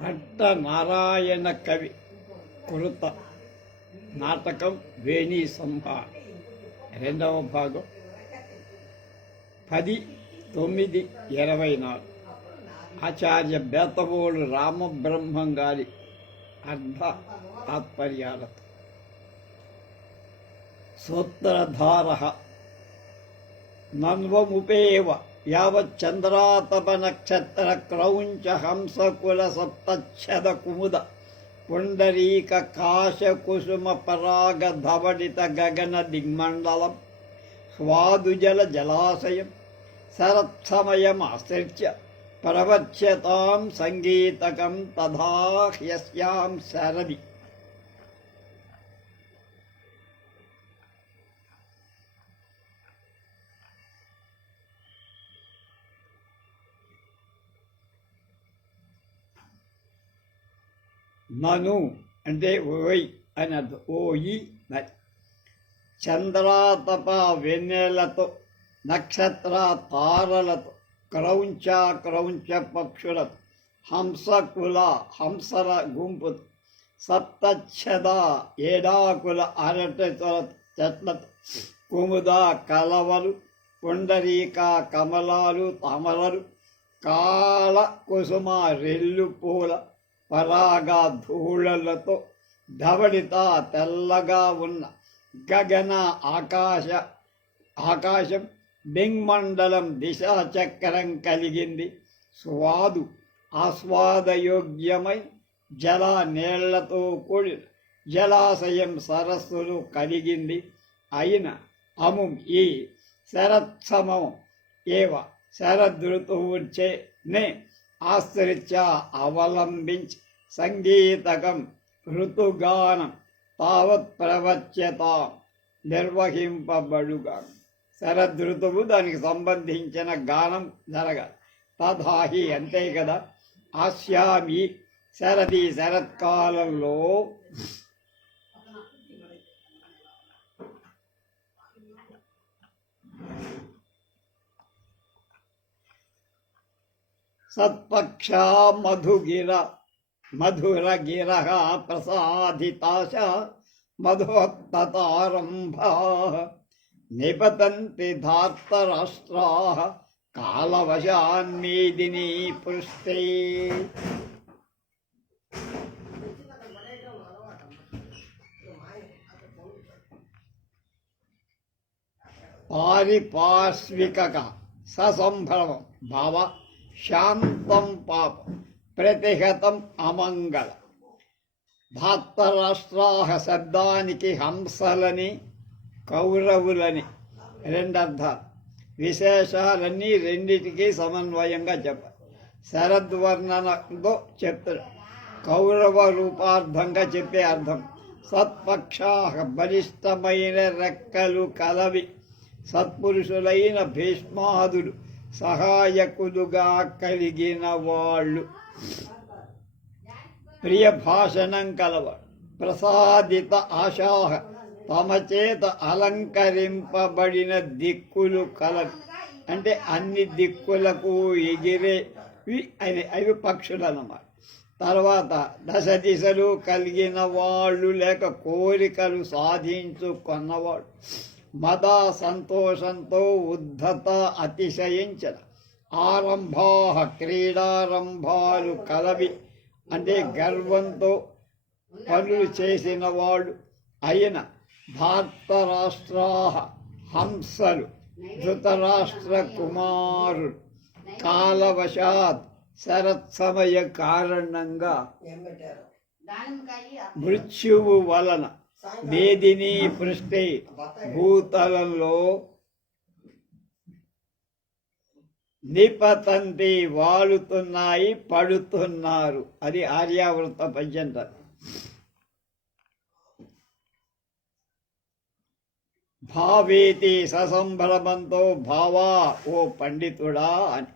భట్ట నారాయణ కవి కృత నాటకం వేణీ సంహార రెండవ భాగం 10/9/24 ఆచార్య బేతవోలు రామబ్రహ్మం గారి అర్ధ తాత్పర్యాలతో సూత్రధార నన్వముపేవ యావచ్చంద్రాతప నక్షత్ర క్రౌంచ హంసకుల సప్తఛద కుముద పుండరీక కాశ కుసుమ పరాగ ధవడిత గగన దిగ్మండలం స్వాదుజల జలాశయం శరత్సమయమాశ్రిత్య ప్రవచ్యతాం సంగీతకం తథా హ్యస్యాం శరది. నను అంటే ఓయ్ అని అర్థం. ఓయి చంద్రాతప వెన్నెలతో నక్షత్ర తారలతో క్రౌంచ క్రౌంచ పక్షులతో హంసకుల హంసల గుంపుతో సప్తఛద ఏడాకుల అరటి చెట్లతో కుముద కలవలు పుండరీక కమలాలు తామరలు కాళ కుసుమ రెల్లు పూల పరాగ ధూళలతో ధవడిత తెల్లగా ఉన్న గగన ఆకాశం దిగ్మండలం దిశాచక్రం కలిగింది. స్వాదు ఆస్వాదయోగ్యమై జల నీళ్లతో కూడిన జలాశయం సరస్సులు కలిగింది. అయిన అముం ఈ శరత్సమం ఏవ శరదృతువుచే నే ఆశ్రిత్య అవలంబించి సంగీతకం ఋతుగానం తావత్ ప్రవచ్యత నిర్వహింపబడుగా. శరదృతువు దానికి సంబంధించిన గానం జరగాలి. తథాహి అంతే కదా. ఆస్యామి శరది శరత్కాలంలో సత్పక్ష మధురగిర ప్రసాదితాశ మధోత్తతారంభా నిపతంతి ధార్తరాష్ట్రా కాలవశాన్మేదినీ పృష్ఠే. పారిపార్శ్విక ససంభ్రమం భావ శాంతం పాపం ప్రతిహతం అమంగళ. ధార్తరాష్ట్రాహ శబ్దానికి హంసలని కౌరవులని రెండర్థాలు. విశేషాలన్నీ రెండిటికి సమన్వయంగా చెప్పారు. శరద్వర్ణనతో చెప్తారు. కౌరవ రూపార్థంగా చెప్పే అర్థం సత్పక్షాహ బలిష్టమైన రెక్కలు కలవి సత్పురుషులైన భీష్మాదులు సహాయకులుగా కలిగిన వాళ్ళు. ప్రియ భాషణం కలవాడు. ప్రసాదిత ఆశాహ తమ చేత అలంకరింపబడిన దిక్కులు కలవి అంటే అన్ని దిక్కులకు ఎగిరేవి అవి పక్షులు అన్నమాట. తర్వాత దశ దిశలు కలిగిన వాళ్ళు లేక కోరికలు సాధించుకున్నవాడు. మద సంతోషంతో ఉద్ధత అతిశయించిన ఆరంభా క్రీడారంభాలు కలవి అంటే గర్వంతో పనులు చేసిన వాడు అయిన ధార్తరాష్ట్రా హంసలు ధృతరాష్ట్ర కుమారుడు కాలవశాత్ శరత్సమయ కారణంగా మృత్యువు వలన వేదిని పృష్ఠే భూతలంలో నిపతంతి వాలుతున్నాయి పడుతున్నారు. అది ఆర్యావృత పద్యంట. భావేతి ససంభ్రమంతో భావా ఓ పండితుడా అని.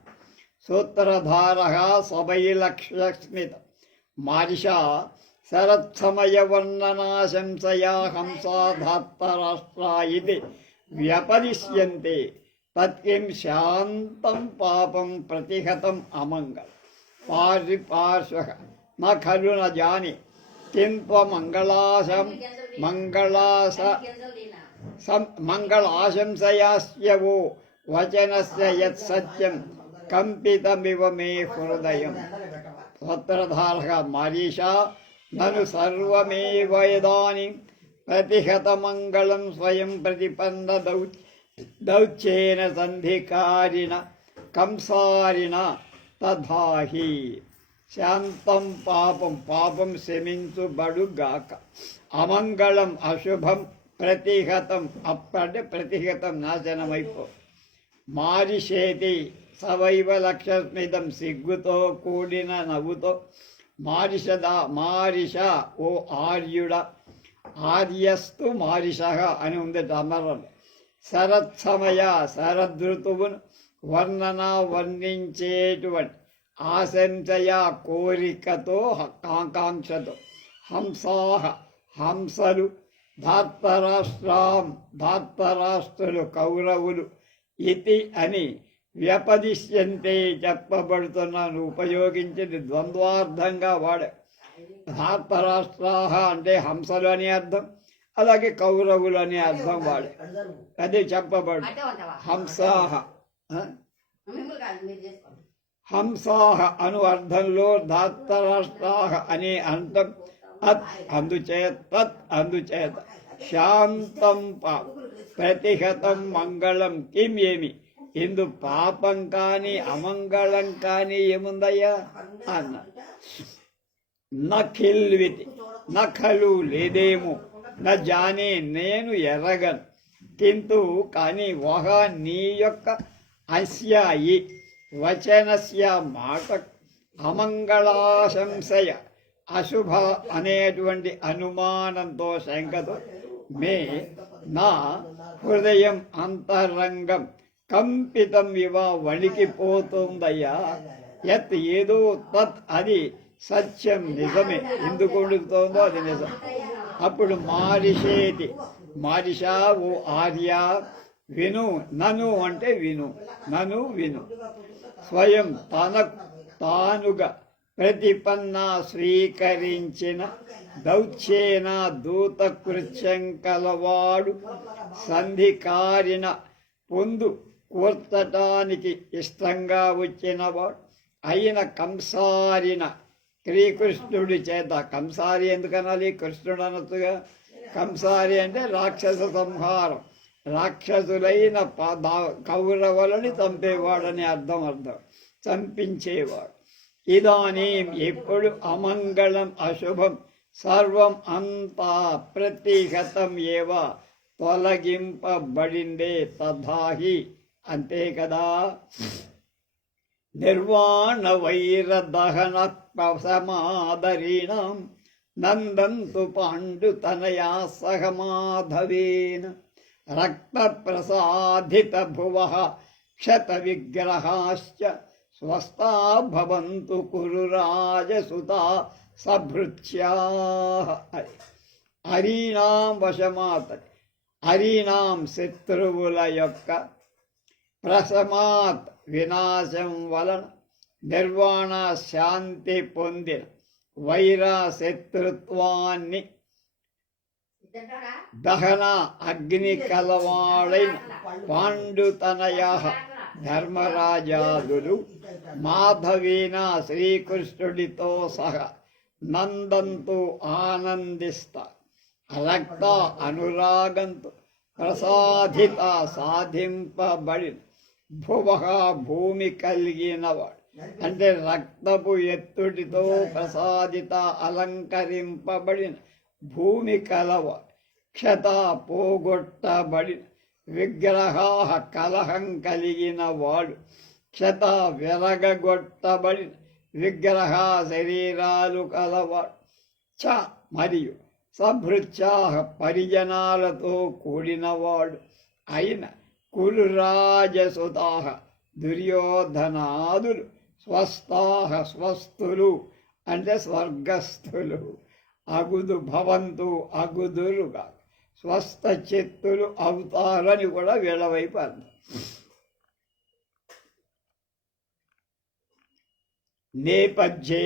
సూత్రధార సభైలక్ష్మిత మారిష శరత్సమయ వర్ణనాశంసయా హంసా ధార్తరాష్ట్రా ఇది వ్యపదిశ్యంతే తత్కిం శాంతం పాపం ప్రతిహతం అమంగళ. పారిపార్శ్వ నా ఖలు న జాని కింత్వమంగళాశం మంగళాశంసయాస్యవో వచనస్య యత్ సత్యం కంపితమివ మే హృదయం. సత్రధారక మారీషా నను సర్వమేవేదానిం ప్రతిహతమంగళం స్వయం ప్రతిపన్న దౌత్యేన సంధికారిణ కంసారిణ తథాహి. శాంతం పాపం పాపం శమించుబడుగాక, అమంగళం అశుభం ప్రతిహతం అప్పటి ప్రతిహతం నాశనమైపో. మారిషేతి సవైవ లక్ష్యస్మిదం సిగ్గుతో కూడిన నవ్వుతో మారిష ఓ ఆర్యుడ, ఆర్యస్తు మారిష అని ఉంది అమరం. శరత్సమయ శరదృతువును వర్ణన వర్ణించేటువంటి ఆశంసయ కోరికతో ఆకాంక్షతో హంసాహ హంసలు ధార్తరాష్ట్రులు కౌరవులు ఇతి అని వ్యపదిశ్యంతే చెప్పబడుతున్నాను. ఉపయోగించింది ద్వంద్వార్థంగా వాడే. ధార్తరాష్ట్రాహ అంటే హంసలు అని అర్థం, అలాగే కౌరవులు అనే అర్థం వాడే. అదే చెప్పబడు. హంసాహ హంసాహ అను అర్థంలో ధార్తరాష్ట్రాహ అనే అర్థం అందుచేత శాంతం ప్రతిహతం మంగళం కిం ఏమి, ఇందు పాపం కానీ అమంగళం కానీ ఏముందయ్యా అన్న. నఖిల్వితి నఖలు లేదేమో, నా జానే నేను ఎరగను, కింటు కానీ వహ నీ యొక్క అస్య ఈ వచనస్య మాట అమంగళాశంసయ అశుభ అనేటువంటి అనుమానంతో శంకతో మే నా హృదయం అంతరంగం కంపితం ఇవ వణికిపోతుందయ్యా. యత్ ఏదో తత్ అది సత్యం నిజమే, ఎందుకు వణుకుతోందో అది నిజం. అప్పుడు మారిషేతి మారిషా ఓ ఆర్య విను, నను అంటే విను, నను విను. స్వయం తానుగా ప్రతిపన్న స్వీకరించిన దౌత్యేన దూత కృత్యం కలవాడు సంధికారిన పొందు కూర్చటానికి ఇష్టంగా వచ్చినవాడు అయిన కంసారిన శ్రీకృష్ణుడి చేత. కంసారి ఎందుకనాలి, కృష్ణుడు అనొచ్చుగా. కంసారి అంటే రాక్షస సంహారం, రాక్షసులైన కౌరవులని చంపేవాడని అర్థం చంపించేవాడు. ఇదానీం ఎప్పుడు అమంగళం అశుభం సర్వం అంతా ప్రతిహతం ఏవ తొలగింపబడిందే తథాహి అంతే కదా. నిర్వాణ వైర దహన సమాదరీణం నందంతు పాండుతనయా సహ మాధవేన రక్త ప్రసాదిత భువ క్షత విగ్రహాశ్చ స్వస్థా భవంతు కురు రాజసుతా సభృత్యాః. హరీణాం వశమాత్ హరీణాం శత్రువుల యొక్క ప్రశమాత్ వినాశం వలన నిర్వాణ శాంతి పొందిన వైర శత్రుత్వాన్ని దహన అగ్ని కలవాడైన పాండుతనయ ధర్మరాజాదులు మాధవీన శ్రీకృష్ణుడితో సహా నందంతో ఆనందిస్తా రక్త అనురాగంతో ప్రసాదిత సాధింపబడిన భువ భూమి కలిగినవాడు అంటే రక్తపు ఎత్తుడితో ప్రసాదిత అలంకరింపబడిన భూమి కలవాడు. క్షత పోగొట్టబడిన విగ్రహా కలహం కలిగిన వాడు. క్షత వెరగొట్టబడిన విగ్రహ శరీరాలు కలవాడు. చ మరియు సభృత్యా పరిజనాలతో కూడినవాడు అయిన కురురాజసుతా దుర్యోధనాదులు స్వస్థా స్వస్థులు అంటే స్వర్గస్థులు అగుదు భవంతు అగుదురుగా స్వస్థ చిత్తులు అవుతారని కూడా వీళ్ళ వైపు అర్థం. నేపథ్యే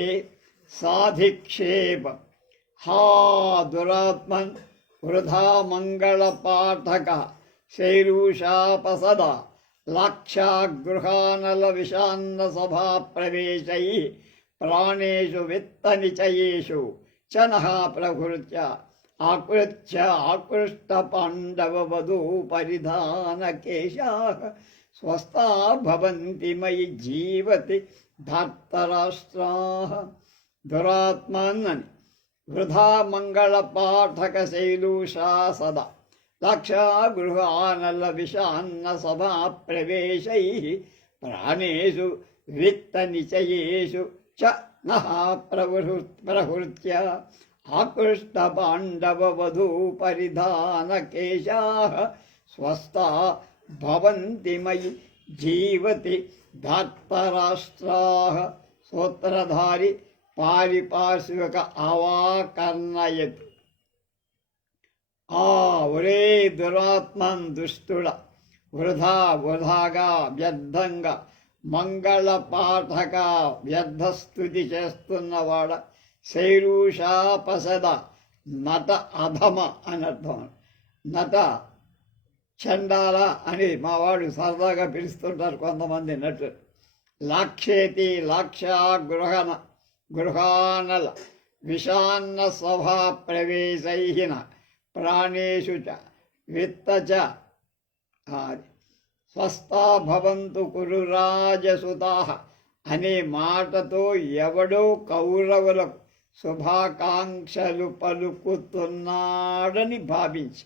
సాధిక్షేప. హా దురాత్మన్ వృధా మంగళ పాఠక శైరూషాపసద లాక్షాగృహానల విషాన్న సభా ప్రవేశై ప్రాణేషు విత్తనిచయేషు చనః ప్రకృత్య ఆకృష్ట పాండవ వధూ పరిధాన కేశాః స్వస్థా భవంతి మయి జీవతి ధార్తరాష్ట్రాః. దురాత్మన్నని వృధా మంగళ పాఠక శైలూషా సదా లాక్షాగృహానల విషాన్న సభా ప్రవేశై ప్రాణేషు విత్తనిచయేషు చ నః ప్రహృత్య ఆకృష్ట పాండవ వధూ పరిధాన కేశాః స్వస్థా భవంతి మయి జీవతి ధార్తరాష్ట్రాః. సూత్రధారి పారిపార్శ్విక అవాకర్ణయత్. ఒరే దురాత్మన్ దుష్టుడ, వృధాగా వ్యర్థంగా మంగళ పాఠక వ్యర్థస్థుతి చేస్తున్నవాడ, శైరూషాపసద నట అధమ అని అర్థం. నట చండాల అని మావాడు సరదాగా పిలుస్తుంటారు కొంతమంది నటులు. లాక్షేతి గృహానల విషాన్న సభా ప్రవేశైన ప్రాణేషు చ విత్త చ స్వస్థా భవంతు కురు రాజసుతాః అనే మాటతో ఎవడో కౌరవులకు శుభాకాంక్షలు పలుకుతున్నాడని భావించి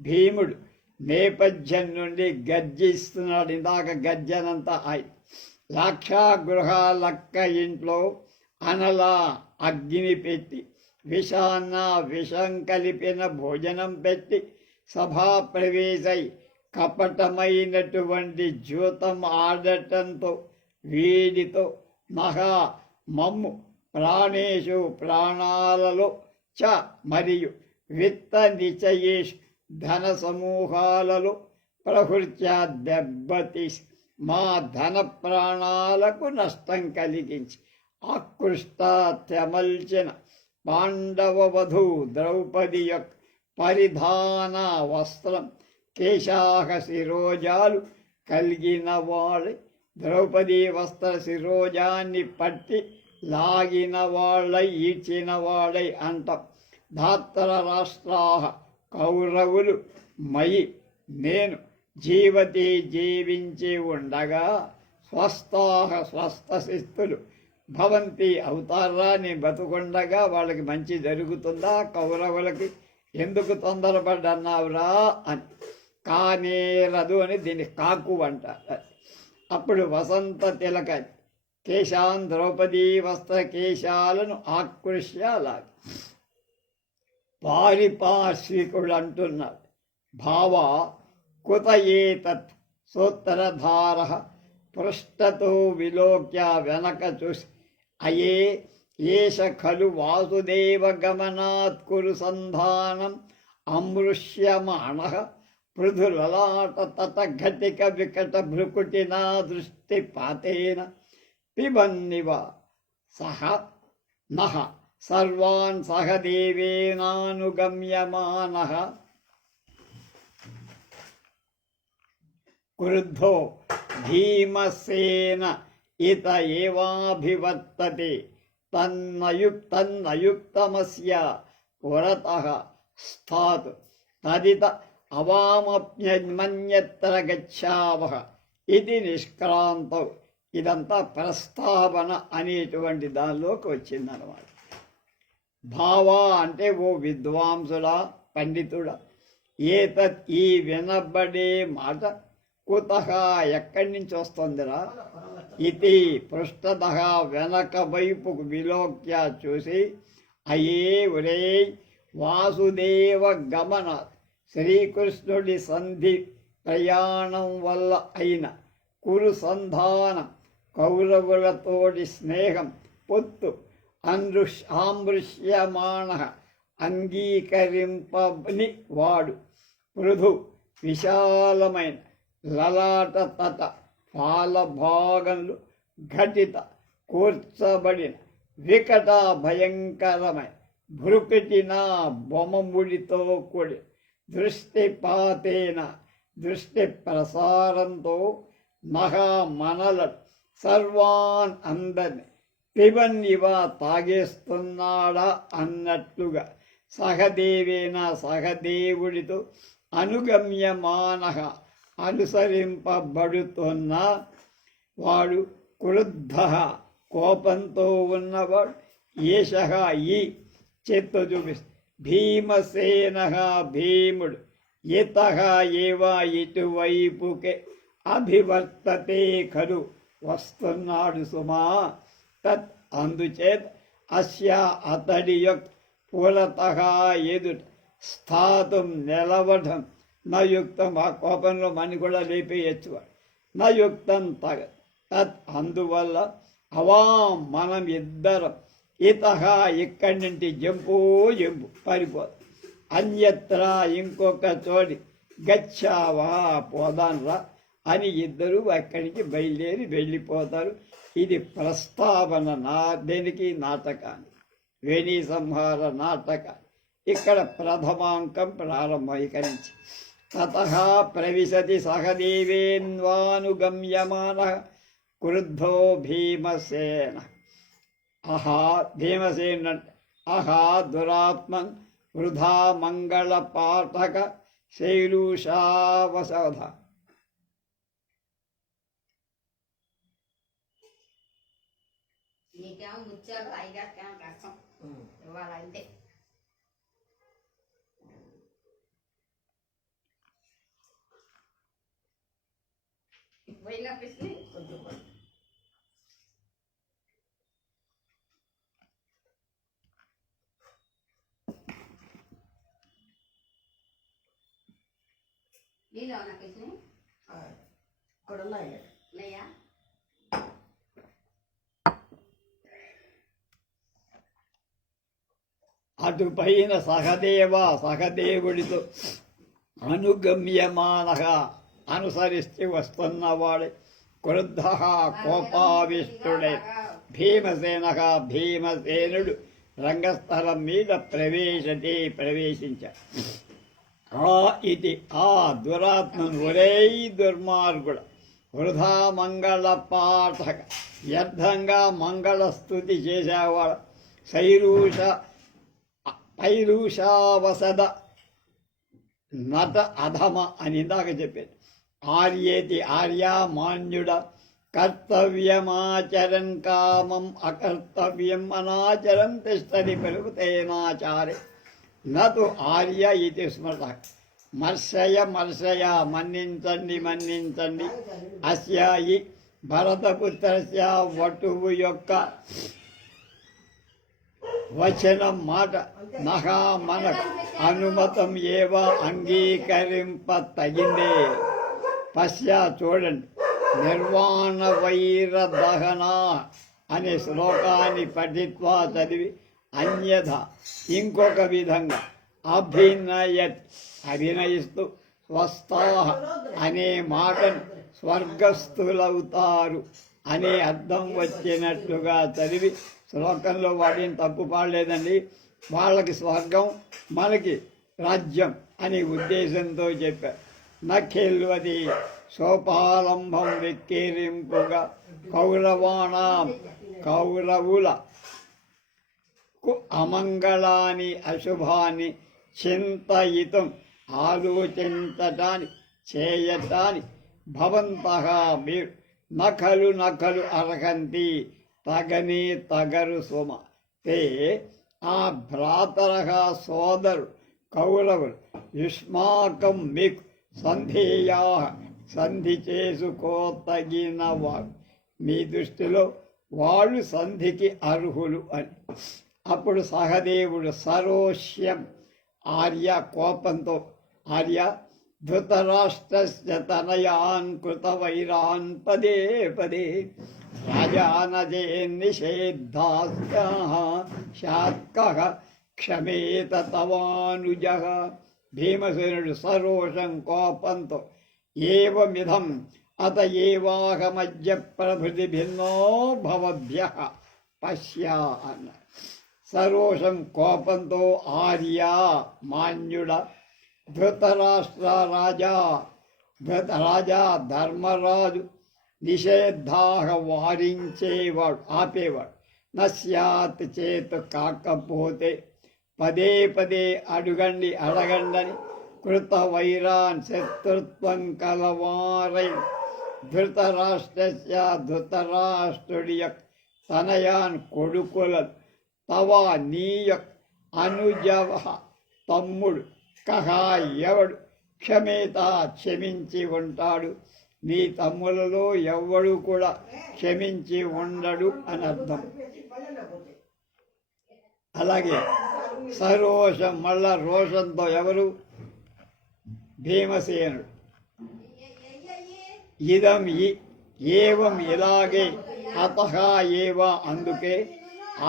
భీముడు నేపథ్యం నుండి గర్జిస్తున్నాడు. ఇందాక గర్జనంతా ఆయన. లాక్షాగృహాలక్క ఇంట్లో అనలా అగ్ని పెట్టి విషాన్న విషం కలిపిన భోజనం పెట్టి సభా ప్రవేశై కపటమైనటువంటి జూతం ఆడటంతో వీడితో మహా మమ్ము ప్రాణేషు ప్రాణాలలో చ మరియు విత్త నిచయేషు ధన సమూహాలలో ప్రహృత్య దెబ్బతీసి మా ధన ప్రాణాలకు నష్టం కలిగించి ఆకృష్ట తెమల్చిన పాండవ వధూ ద్రౌపది యొక్క పరిధాన వస్త్రం కేశాహ శిరోజాలు కలిగిన వాళ్ళే, ద్రౌపదీ వస్త్ర శిరోజాన్ని పట్టి లాగిన వాళ్ళై ఈడ్చిన వాళ్ళై అంటాం. ధార్తర రాష్ట్రాహ కౌరవులు మయి నేను జీవతి జీవించి ఉండగా స్వస్థాహ స్వస్థశిస్తులు భవంతి అవుతారా, నేను బతుకుండగా వాళ్ళకి మంచి జరుగుతుందా, కౌరవులకి ఎందుకు తొందరపడ్డన్నావురా అని. కానేరదు అని దీన్ని కాకు అంటారు. అప్పుడు వసంత తిలక కేశాన్ ద్రౌపదీ వస్త్ర కేశాలను ఆకృష్యాలాగి పారిపార్శ్వికుడు అంటున్నాడు. భావ కుత ఏతత్ సూత్రధార పృష్ఠతో విలోక్య వెనక చూసి అయే ఏష ఖలు వాసుదేవ గమనాత్ కురు సంధానం అమృష్యమాణ పృథులలాట తట ఘటిక వికట భృకుటినా దృష్టిపాతేన పిబన్నివ సహ నః సర్వాన్ సహదేవేనానుగమ్యమానః. క్రుద్ధో భీమసేన ఇత ఏవాభివర్తతే తన్నయుక్తమస్య పురతః స్థాతు తదిత అవామప్యమన్యత్ర గచ్చావః ఇది నిష్క్రాంతం. ఇదంతా ప్రస్తావన అనేటువంటి దానిలోకి వచ్చిందనమాట. భావ అంటే ఓ విద్వాంసుడా, పండితుడా, ఏతత్ ఈ వినబడే మాట కుతః ఎక్కడి నుంచి వస్తుందిరా, ఇది పృష్ఠతః వెనక వైపుకు విలోక్య చూసి అయే ఒరే వాసుదేవ గమన శ్రీకృష్ణుడి సంధి ప్రయాణం వల్ల అయిన కురు సంధానం కౌరవులతోటి స్నేహం పొత్తు ఆమృష్యమాణ అంగీకరింపని వాడు పృథు విశాలమైన లలాట తట పాలభాగంలో ఘటిత కూర్చబడిన వికట భయంకరమై భృకుటిన బొమ్మముడితో కూడి దృష్టిపాతేన దృష్టి ప్రసారంతో మహామనల సర్వాన్ అందరిని పిబన్నివ తాగేస్తున్నాడా అన్నట్లుగా సహదేవేన సహదేవుడితో అనుగమ్యమాన అనుసరింపబడుతున్న వాడు క్రుద్ధ కోపంతో ఉన్నవాడు ఏష ఈ చేత్తో చూపిస్తుంది భీమసేన భీముడు ఇత ఏవ ఇటువైపుకే అభివర్తతే ఖలు వస్తున్నాడు సుమా తత్ అందుచేత అస్య అతడి యొక్క పురత ఎదుట స్థాతం నిలవడం నయుక్తం ఆ కోపంలో మని కూడా లేపేయచ్చు నయుక్తం తగ తత్ అందువల్ల అవాం మనం ఇద్దరం ఇక్కడి నుండి జంపు పారిపోదు అన్యత్ర ఇంకొక చోటి గచ్చావా పోదాన్రా అని ఇద్దరు అక్కడికి బయలుదేరి వెళ్ళిపోతారు. ఇది ప్రస్తావన దేనికి నాటకాన్ని వేణీ సంహార నాటకాన్ని ఇక్కడ ప్రథమాంకం ప్రారంభం ఇక నుంచి. తతః ప్రవిశతి సహదేవేన్వానుగమ్యమాన క్రుద్ధో భీమసేన భీమసేన దురాత్మన్ వృధా మంగళ పాఠక శైలూషావసధ. నీకేమో ముత్యాలు అయ్యాకేమో కష్టం ఇవ్వాలంటే పోయిన ప్రశ్న కొంచెం నీలో ఉన్న ప్రశ్న ఇక్కడ ఉన్నాయా అటు పైన సహదేవుడితో అనుగమ్యమాన అనుసరిస్తే వస్తున్నవాడే క్రుద్ధ కోపావిష్టుడే భీమసేనుడు రంగస్థలం మీద ప్రవేశించాడు. ఇది ఆ దురాత్మను ఒరే దుర్మార్గుడు వృధా మంగళ పాఠక వ్యర్థంగా మంగళ స్థుతి చేసేవాడు పైరూషావసద నట అధమ అని ఇందాక చెప్పాడు. ఆర్యామాన్యుడ కర్తవ్యమాచరన్ కామం అకర్తవ్యం అనాచరం తిష్టది పలుకుతేనాచారే నతు ఆర్య ఇది స్మృత. మర్షయ మన్నించండి అస్యాయి భరతపుత్రస్య వటువు యొక్క వచనం మాట మన అనుమతం ఏవ అంగీకరింప తగిందే. పశ్చా చూడండి నిర్వాణ వైర దహన అనే శ్లోకాన్ని పఠిత్వా చదివి అన్యథ ఇంకొక విధంగా అభినయిస్తూ స్వస్థాహ అనే మాటను స్వర్గస్థులవుతారు అనే అర్థం వచ్చినట్లుగా చదివి శ్లోకంలో వాటిని తప్పు పాడలేదండి. వాళ్ళకి స్వర్గం మనకి రాజ్యం అనే ఉద్దేశంతో చెప్పారు. నఖిల్వది సోపాలంభం వెక్కిరింపుగా కౌరవుల అమంగళాన్ని అశుభాన్ని చింతయితం ఆలోచించటాన్ని చేయటాన్ని భవంతః మీరు నఖలు అర్హంతి తగరు సుమ. తే ఆ భ్రాతరః సోదరు కౌరవులు యుష్మాకం మీకు సంధేయా సంధి చేసుకోతగిన వారు మీ దృష్టిలో వాళ్ళు సంధికి అర్హులు అని. అప్పుడు సహదేవుడు సరోష్యం కోపంతో ధృతరాష్ట్రస్య తనయాన్ కృతవైరాన్ పదే రాజానజే నిషేద్ధాస్యాః శాత్కః క్షమేత తవానుజః. భీమసేనుడు సరోషం కోపంతో ఏవమిధం అత ఏవాహమజ్య ప్రభృతి భిన్నో భవభ్యః పశ్య అన్న. సరోషం కోపంతో ఆర్య మాన్యుడ, ధృతరాష్ట్ర రాజా ధర్మరాజు నిషేధాహ వారించేవాడు, ఆపేవాడు. నస్యాత్ చేత్ కాకపోతే పదే పదే అడగండని కృత వైరాన్ శత్రుత్వం కలవారై ధృతరాష్ట్రుడి యొక్క తనయాన్ కొడుకులను తవ నీయ అనుజవ తమ్ముడు కహా ఎవడు క్షమేత క్షమించి ఉంటాడు, నీ తమ్ములలో ఎవడు కూడా క్షమించి ఉండడు అని అర్థం. అలాగే సరోషం, మళ్ళా రోషంతో ఎవరు? భీమసేనుడు. ఇదం ఏవం ఇలాగే, అతః ఏవ అందుకే,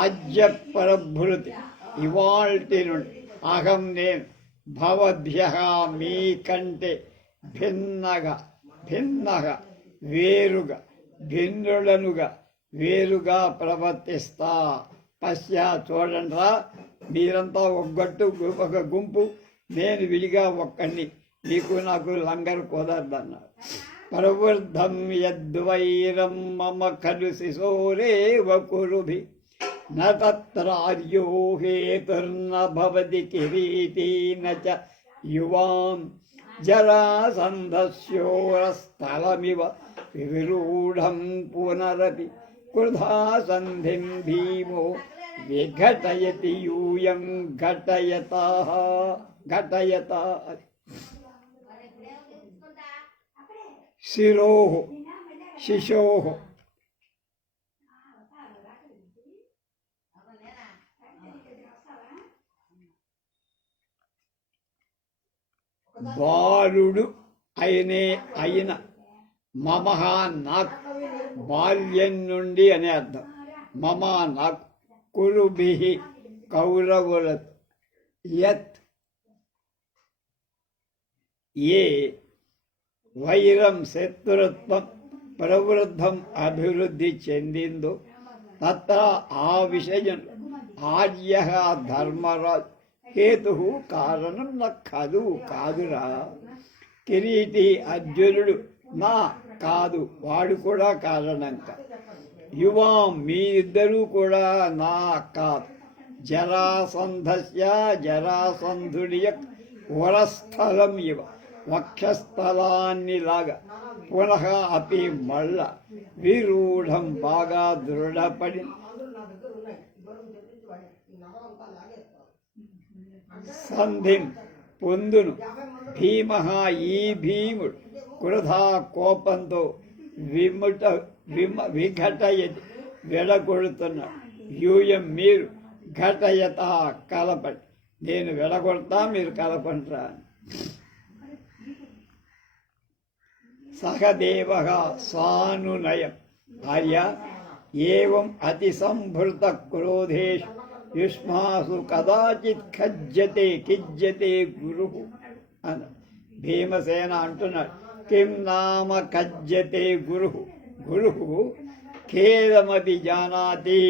ఆజ్య పరభృతి ఇవాల్టి నుండి, అహం నేను భవద్భ్యః మీ కంటే భిన్నగా వేరుగా ప్రవర్తిస్తా. పశ్య చూడండిరా, మీరంతా ఒక గుంపు, నేను విడిగా ఒక్కడిని, నీకు నాకు లంగరు కుదరదన్నారు. ప్రవృద్ధం యద్వైరం మమ ఖలు శిశోరేవ కురుభి న తత్రార్యో హేతుర్న భవతి కిరీటీన చ యువాం జరాసంధస్యోరస్థలమివ విరూఢం పునరపి క్రుధా సంధిం భీమో విఘటయతి యూయం ఘటయతా. శిరోః శిశోః బాలుడు అయిన మమహ నాకు, బాల్యం నుండి అనే అర్థం. మమ నాకు, కురుభిః కౌరవులతో, యత్ ఏ వైరం శత్రుత్వం ప్రవృద్ధం అభివృద్ధి చెందిందో, తత్ర ఆ విషయం ఆర్య ధర్మరాజు హేతు కారణం కాదురా. కిరీటి అర్జునుడు నా కాదు, వాడు కూడా కారణం కాదు. యువాం మీ ఇద్దరూ కూడా నా కాదు. జరాసంధుడి వరస్థలం ఇవ వక్షస్థలాన్ని లాగా పునః అపి మళ్ళ విరూఢం బాగా దృఢపడి సంధిం పొందును. భీమ ఈ భీముడు క్రుధా కోపంతో విఘటయతి వెడగొడుతున్నాడు. యూయం మీరు ఘటయత కలపండి, నేను వెడగొడతా మీరు కలపండిరా. సహదేవ సానునయం ఆర్య ఏవం అతి సంభృత క్రోధేషు యుష్మాసు కదాచిత్ కిజ్జతే గురు అన్న. భీమసేన అంటున్నాడు, కిం నామ కజ్జతే గురు ఖేదమపి జానాతి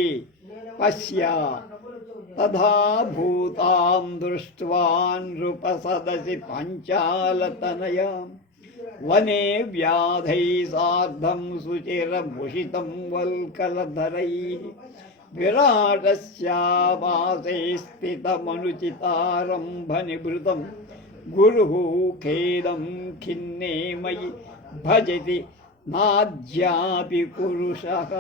పశ్య తథా భూతాం దృష్ట్వా నృపసదసి పంచాలతనయాం వనే వ్యాధై సార్ధం సుచిరభూషితం వల్కలధరై విరాటస్యావాసే స్థితమనుచితారంభ నిభృతం గురు ఖేదం ఖిన్నే మయి భజతి నాద్యాపి పురుషః.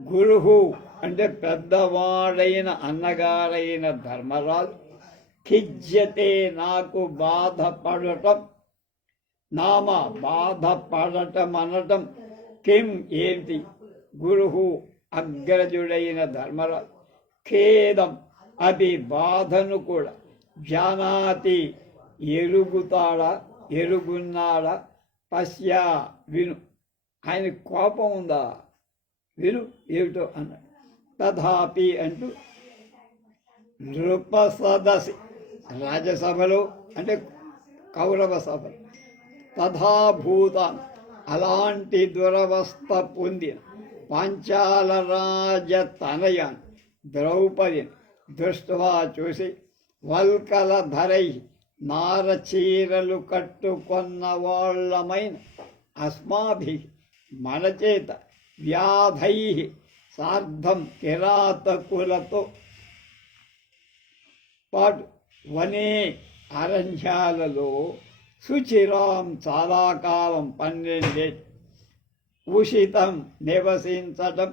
గురు అంటే పెద్దవాడైన అన్నగారైన ధర్మరాజు ఖిజ్యతే నాకు బాధపడటం, నామ బాధపడటం అనటం, కిం ఏంటి, గురు అగ్రజుడైన ధర్మరాజు ఖేదం అది బాధను కూడా, జానాతి ఎరుగున్నాడా, పశ్య విను, ఆయన కోపం ఉందా విను ఏమిటో అన్నాడు. తథాపి అంటూ నృపసదసి రాజసభలో అంటే కౌరవ సభ, తథాభూతాన్ అలాంటి దురవస్థ పొందిన పాంచాల రాజ తనయాన్ ద్రౌపదిని దృష్ట్యా చూసి వల్కల ధరై నారచీరలు కట్టుకొన్న వాళ్ళమైన అస్మాభి మన చేత వ్యాధై సార్ధం కిరాతకులతో పాటు వనే అరణ్యాలలో సుచిరాం చాలా కాలం 12 ఉషితం నివసించటం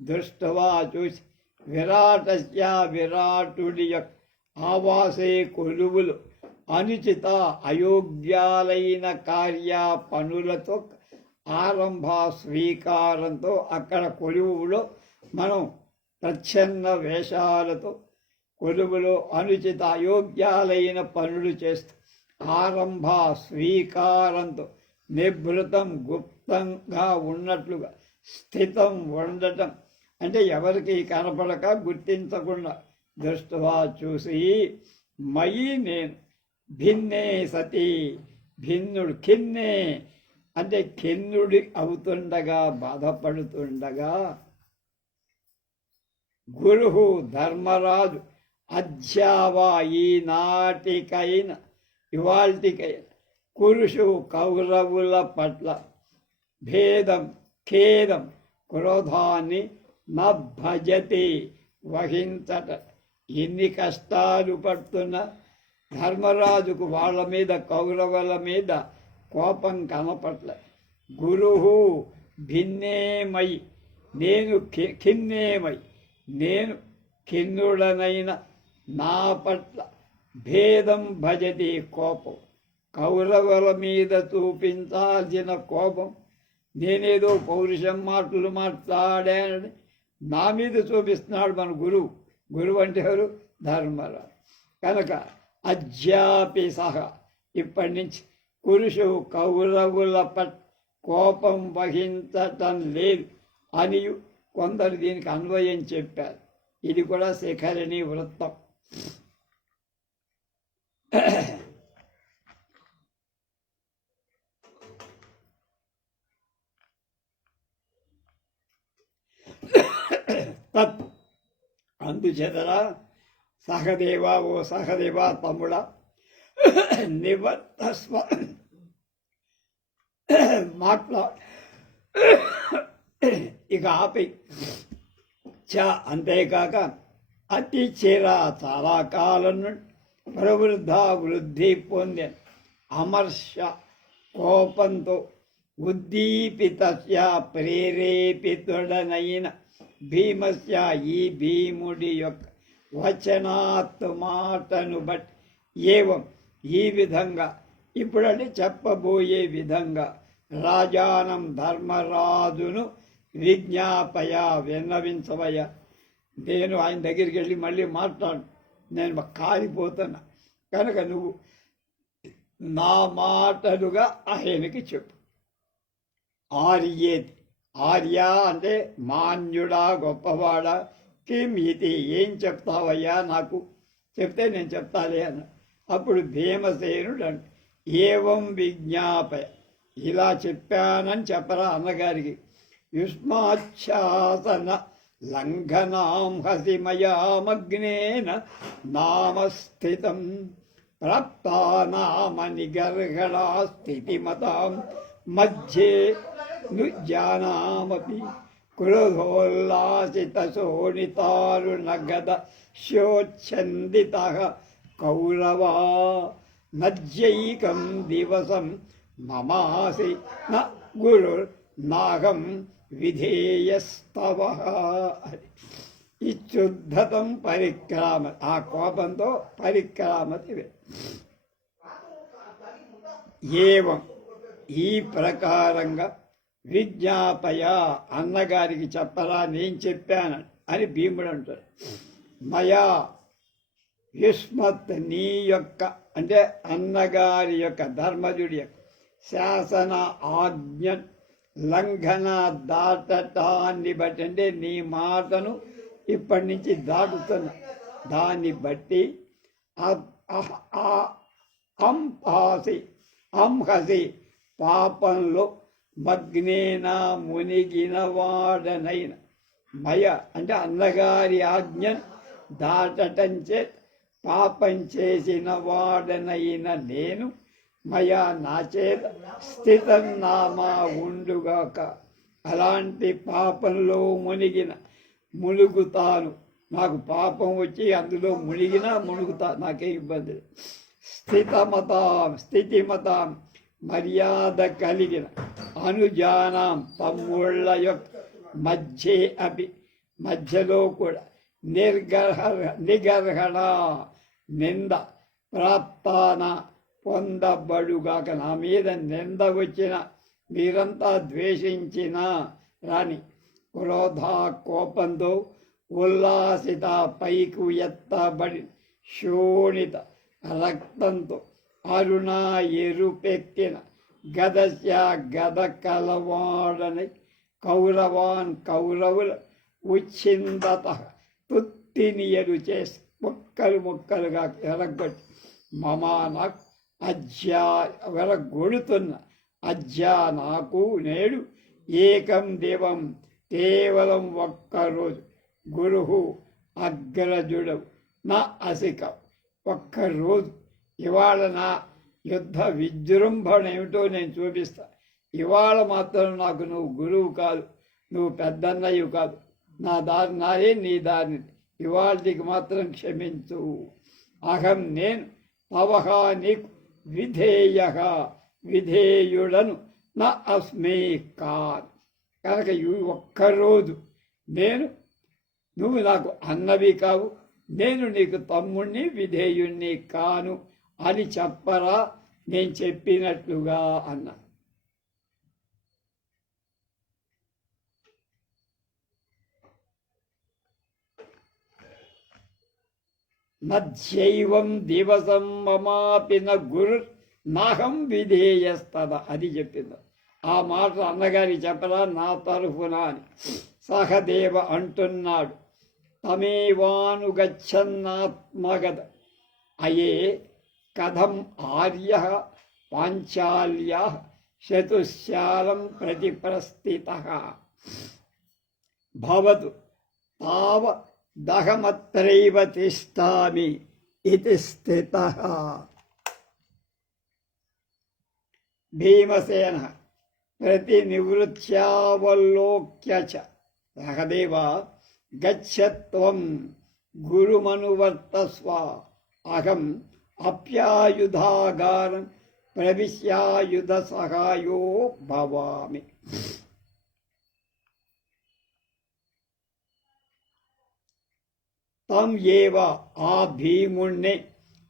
దృష్ట్యా చూసి విరాటస్య విరాటుడి యొక్క ఆవాసే కొలువులు అనుచిత అయోగ్యాలైన కార్య పనులతో ఆరంభ స్వీకారంతో అక్కడ కొలువులో మనం ప్రచ్ఛన్న వేషాలతో కొలువులో అనుచిత అయోగ్యాలైన పనులు చేస్తూ ఆరంభ స్వీకారంతో నిభృతం గుప్తంగా ఉన్నట్లుగా స్థితం ఉండటం అంటే ఎవరికి కనపడక గుర్తించకుండా దృష్ట్యా చూసి మయి నేను భిన్నే సతి భిన్నుడు ఖిన్నే అంటే ఖిన్నుడి అవుతుండగా బాధపడుతుండగా గురు ధర్మరాజు అధ్యావా ఈనాటికైన ఇవాల్టికైన కురుషు కౌరవుల పట్ల భేదం ఖేదం క్రోధాన్ని నభజతి వహించట ఎన్ని కష్టాలు పడుతున్నా ధర్మరాజుకు వాళ్ళ మీద కౌరవుల మీద కోపం కనపట్ల గురువు భిన్నేమై నేను ఖిన్నేమై నేను ఖిన్నుడనైన నా పట్ల భేదం భజతి కోపం కౌరవుల మీద చూపించాల్సిన కోపం నేనేదో పౌరుషం మాటలు మాట్లాడానని నా మీద చూపిస్తున్నాడు మన గురువు అంటే ఎవరు ధర్మరాజు కనుక అధ్యాపి సహా ఇప్పటి నుంచి పురుషు కౌరవుల కోపం వహించటం లేదు అని కొందరు దీనికి అన్వయం చెప్పారు. ఇది కూడా శిఖరిణి వృత్తం. తత్ అందుచేతరా సహదేవా ఓ సహదేవా తమ్ముడా నివర్తస్వ మాట్లా ఇక ఆపి అంతేకాక అతి చిర చాలా కాలం నుండి ప్రవృద్ధ వృద్ధి పొందిన అమర్ష కోపంతో ఉద్దీపితస్య ప్రేరేపితుడనైన భీమస్య ఈ భీముడి యొక్క వచనాత్ మాటను బట్టి ఏవం ఈ విధంగా ఇప్పుడంటే చెప్పబోయే విధంగా రాజానం ధర్మరాజును విజ్ఞాపయ విన్నవించవయ్య. నేను ఆయన దగ్గరికి వెళ్ళి మళ్ళీ మాట్లాడు, నేను కాలిపోతున్నా కనుక నువ్వు నా మాటలుగా ఆయనకి చెప్పు. ఆర్యేతి ఆర్య అంటే మాన్యుడా గొప్పవాడా కిం ఇది ఏం చెప్తావయ్యా నాకు చెప్తే నేను చెప్తాలే అన్న. అప్పుడు భీమసేనుడు అంటే ఏవం విజ్ఞాపయ ఇలా చెప్పానని చెప్పరా అన్నగారికి. యుష్మాచ్ఛాసన లంఘనాం హసిమయామగ్నేన నామస్థితం ప్రాప్తా నామ నిగర్హణా స్థితిమతాం మధ్యే నుజానామపి క్రోధోల్లాసిత శోణితారుణగద శోచ్ఛందిత కౌరవా నజ్యైకం దివసం మమాసి న గురుర్నాహం విధేయస్తవ. ఇచ్చుద్ధతం పరిక్రామ ఆ కోపంతో పరిక్రామతి. ఏవం ఈ ప్రకారంగా విజ్ఞాపయ అన్నగారికి చెప్పరా నేను చెప్పాను అని భీముడు అంటాడు. మయా యుష్మత్ నీ యొక్క అంటే అన్నగారి యొక్క ధర్మజుడి యొక్క శాసన ఆజ్ఞ లంఘన దాటటాన్ని బట్టి అంటే నీ మాటను ఇప్పటి నుంచి దాటుతున్న దాన్ని బట్టి అంహసి పాపంలో మగ్నేన మునిగిన వాడనైన మయ అంటే అన్నగారి ఆజ్ఞను దాటటం చేత పాపం చేసిన వాడనైన నేను మయా నా చేత స్థితం నామా ఉండుగాక. అలాంటి పాపంలో మునుగుతాను. నాకు పాపం వచ్చి అందులో మునుగుతా, నాకే ఇబ్బంది. స్థితిమతాం మర్యాద కలిగిన అనుజానాం తమ్ముళ్ళ యొక్క మధ్యలో కూడా నిగర్హణ నింద ప్రాప్తాన పొందబడుగాక. నా మీద నింద వచ్చిన మీరంతా ద్వేషించిన రాని క్రోధ కోపంతో ఉల్లాసిత పైకి ఎత్తబడి శోణిత రక్తంతో అరుణ ఎరుపెక్కిన గదస్య గద కలవాడని కౌరవుల ఉచ్చిందత తుత్తినియలు చేసి ముక్కలుగా ఎరగొట్టి మమానకు వెరగొడుతున్న నాకు నేడు ఏకం దేవం కేవలం ఒక్కరోజు గురువు అగ్రజుడవు నా అసిక. ఒక్కరోజు ఇవాళ నా యుద్ధ విజృంభణ ఏమిటో నేను చూపిస్తా. ఇవాళ మాత్రం నాకు నువ్వు గురువు కాదు, నువ్వు పెద్దన్నయ్యవు కాదు. నా దారి నాదే, నీ దారిని ఇవాళకి మాత్రం క్షమించు. అహం నేను తవహ నీకు విధేయుడను నా అస్మీ కాదు. కనుక ఒక్కరోజు నువ్వు నాకు అన్నవి కావు, నేను నీకు తమ్ముణ్ణి విధేయుణ్ణి కాను అని చెప్పరా నేను చెప్పినట్లుగా అన్నా. నైవం దివసం మమాపి న గురు నాహం విధేయస్తద. అది చెప్పింది. ఆ మాట అన్నగారికి చెప్పరా నా తరఫున అని. సహదేవ అంటున్నాడు, తమేవానుగచ్చన్నాత్మగత అయే కథం ఆర్య పాంచాల్యా చతుశాలం ప్రతి ప్రస్థిత భవతు తావ దహమత్రైవ తిష్టామి ఇది స్థితః. భీమసేన ప్రతినివృత్యావలోక్య చ సహదేవ గచ్చత్వం గురుమనువర్తస్వ అహం అప్యాయుధాగారం ప్రవిశ్యాయుధ సహాయో భవామి. తం ఏవ ఆ భీముణ్ణి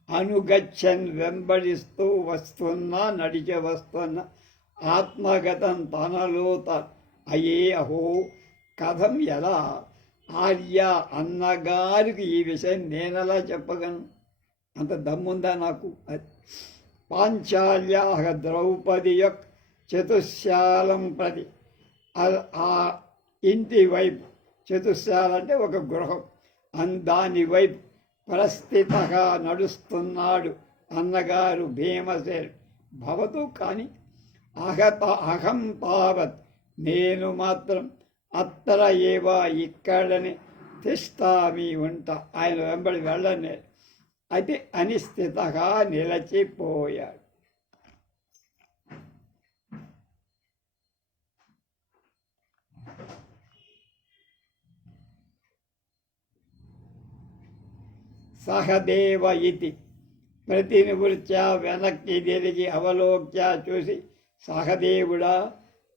అనుగచ్చన్ వెంబడిస్తూ నడిచి వస్తున్న ఆత్మగతం తనలో అయే అహో కథం ఎలా ఆర్య అన్నగారికి ఈ విషయం నేనెలా చెప్పగలను? అంత దమ్ముందా నాకు? పాంచాల్యా ద్రౌపది యొక్క చతుశాలం ప్రతి ఆ ఇంటి వైపు, చతుశాల అంటే ఒక గృహం, దాని వైపు ప్రస్థితగా నడుస్తున్నాడు అన్నగారు భీమసేనుడు. భవతు కానీ అహం తావత్ నేను మాత్రం అత్తర ఏవా ఇక్కడనే తిష్టామి ఉంటా, ఆయన వెంబడి వెళ్ళనే. అది అనిస్థితగా నిలచిపోయాడు. సహదేవ ఇతి ప్రతినివృత్య వెనక్కి తిరిగి అవలోక్య చూసి, సహదేవుడా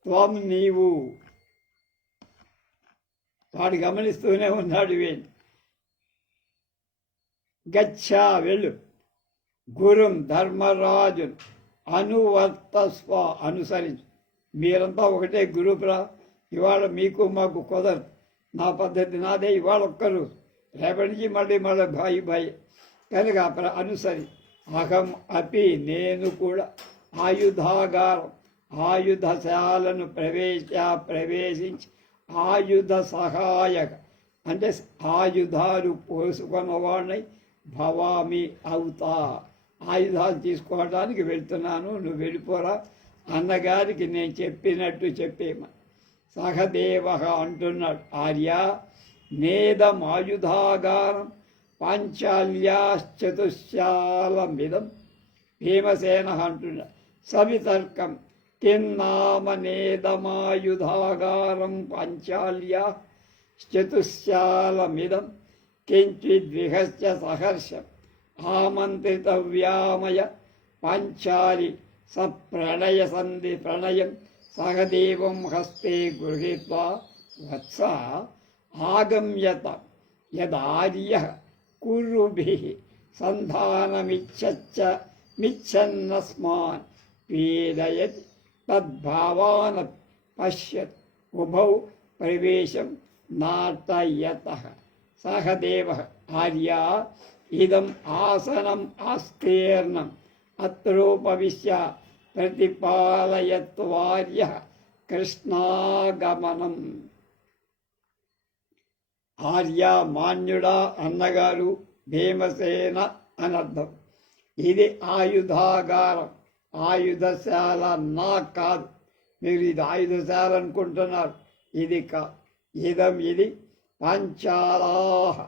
త్వం నీవు. వాడు గమనిస్తూనే ఉన్నాడు. గచ్చా వెళ్ళు, గురుం ధర్మరాజును అనువర్తస్వ అనుసరించు. మీరంతా ఒకటే గ్రూపురా, ఇవాళ మీకు మాకు కుదరదు. నా పద్ధతి నాదే, ఇవాళ ఒక్కరు, రేపటి నుంచి మళ్ళీ భాయి కనుక అనుసరి. అహం అపి నేను కూడా ఆయుధాగారం ఆయుధశాలను ప్రవేశించి ఆయుధ సహాయక అంటే ఆయుధాలు పోసుకున్నవాడినై భవామి అవుతా. ఆయుధాలు తీసుకోవడానికి వెళ్తున్నాను, నువ్వు వెళ్ళిపోరా అన్నగారికి నేను చెప్పినట్టు చెప్పేమ. సహదేవ అంటున్నాడు, ఆర్య నేదమాయుధాగారం పాంచాల్యాశ్చతుశాలమిదం. భీమసేన అంటున్నాడు, సవితర్కం కిన్నామ నేదమాయుధాగారం పాంచాల్యా చతుశాలమిదం. కించిద్విహస్య సహర్షం ఆమంత్రితవ్యామయ పాంచాలి సప్రణయ సంధి ప్రణయం సహదేవం హస్తే గృహీత్వా వత్స ఆగమ్యత యదార్య కురుభిః సంధానమిచ్చన్నస్మాన్ పీడయతి తద్భావాన్ పశ్యత్ ఉభౌ ప్రవేశం నాటయతః. సహదేవః ఆర్య ఇదం ఆసనం ఆస్తీర్ణం అత్రోపవిశ్య ప్రతిపాలయత్వార్య కృష్ణాగమనం. ఆర్య మాన్యుడా అన్నగారు భీమసేన అనర్థం. ఇది ఆయుధాగారం, ఆయుధశాల నా కాదు. మీరు ఇది ఆయుధశాల అనుకుంటున్నారు, ఇది కాదు. ఇదం ఇది పాంచాల్యాః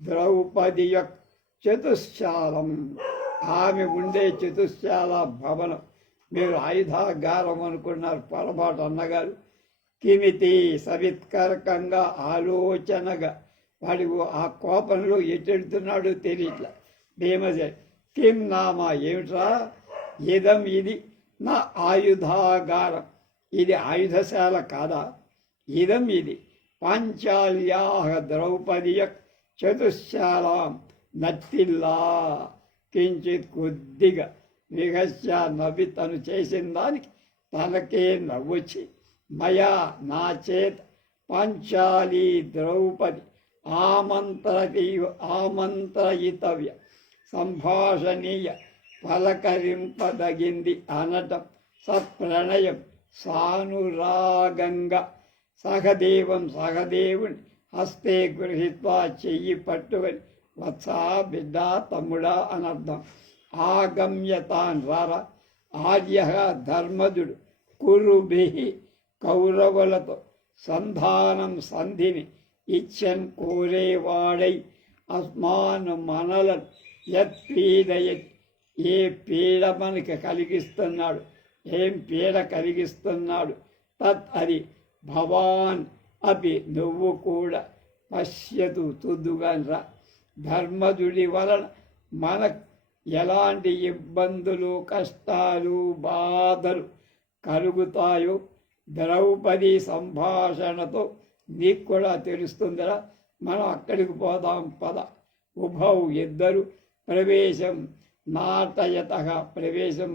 ద్రౌపది యొక్క చతుశాలం, ఆమె ఉండే చతుశాల భవనం. మీరు ఆయుధాగారం అనుకున్నారు, పొరపాటు అన్నగారు. కిమితి సవిత్కరకంగా ఆలోచనగా, వాడి ఆ కోపంలో ఎటెడుతున్నాడో తెలియట్లా భీమసేన. కిం నామ ఏమిట్రా, ఇదం ఇది నా ఆయుధాగారం, ఇది ఆయుధశాల కాదా? ఇదం ఇది పాంచాల్యాః ద్రౌపది చతుశాలాం నత్తిల్లా. కించిత్ కొద్దిగా విహస్య నవ్వి తను చేసిన దానికి తనకే నవ్వొచ్చి, మయా నా చేత పాంచాలి ద్రౌపది ఆమంత్రయితవ్య సంభాషణీయ పలకరింపదగింది అనటం సత్ప్రణయం సానురాగంగా సహదేవుని హస్తే గృహీత్వా చెయ్యి పట్టుకొని వత్సా బిడ్డ తమ్ముడా అనర్థం. ఆగమ్యతాన్ రారా. ఆర్య ధర్మజుడు కురుభిః కౌరవులతో సంధానం సంధిని ఇచ్చన్ కోరేవాడై అస్మాను మనలను యత్పీడయతి, ఏ పీడ మనకి కలిగిస్తున్నాడు, ఏం పీడ కలిగిస్తున్నాడు, తత్ అది భవాన్ అపి నువ్వు కూడా పశ్యతు తుద్దుగాన్రా. ధర్మజుడి వలన మనకు ఎలాంటి ఇబ్బందులు కష్టాలు బాధలు కలుగుతాయో ద్రౌపది సంభాషణతో నీకు కూడా తెలుస్తుందిరా. మనం అక్కడికి పోదాం పద. ఉభౌ ఇద్దరు ప్రవేశం నాటయత, ప్రవేశం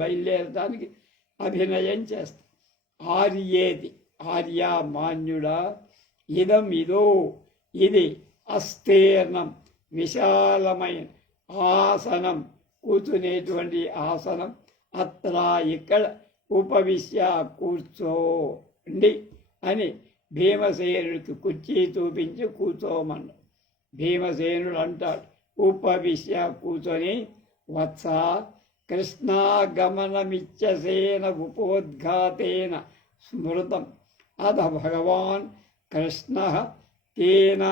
బయలుదేరడానికి అభినయం చేస్తాం. ఆర్యేతి ఆర్య మాన్యుడా, ఇదం ఇదో ఇది అస్తీర్ణం విశాలమైన ఆసనం, కూర్చునేటువంటి ఆసనం. అత్ర ఇక్కడ ఉపవిశ్య కూర్చోండి అని భీమసేనుడికి కుర్చీ చూపించి కూర్చోమన్న. భీమసేనుడు అంటాడు, ఉపవిశ్య కూర్చొని, వత్స కృష్ణాగమనమిచ్చసేన ఉపోద్ఘాతేన స్మృతం అధ భగవాన్ కృష్ణ తేన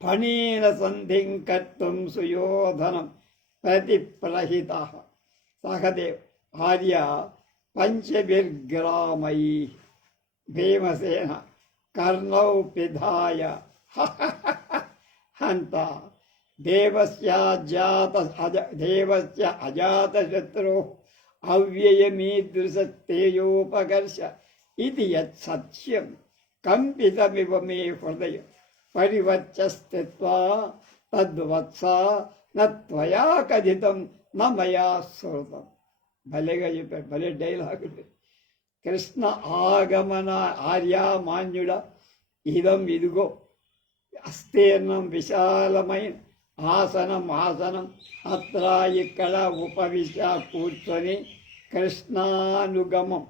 ఫణేన సంధిం కర్తుం సుయోధనం ప్రతిప్రహిత. సహదేవ్ ఆర్య పంచభిర్గ్రామై భీమసేన కర్ణౌ పిధాయ హంత దేవస్య అజాతశత్రో అవ్యయమీదృశతేజోపకర్ష ఇది యత్సత్యం కంపితమివ మే హృదయం పరివర్చస్తిత్వా తద్వత్స నత్వయా కథితం న మయా శ్రుతం. భలేగా చెప్పాడు, భలే డైలాగ్. కృష్ణ ఆగమన ఆర్య మాన్యుడ, ఇదం ఇదిగో అస్తీర్ణం విశాలమైన ఆసనం అత్ర ఇక్కడ ఉపవిశ కూర్చొని కృష్ణానుగమం,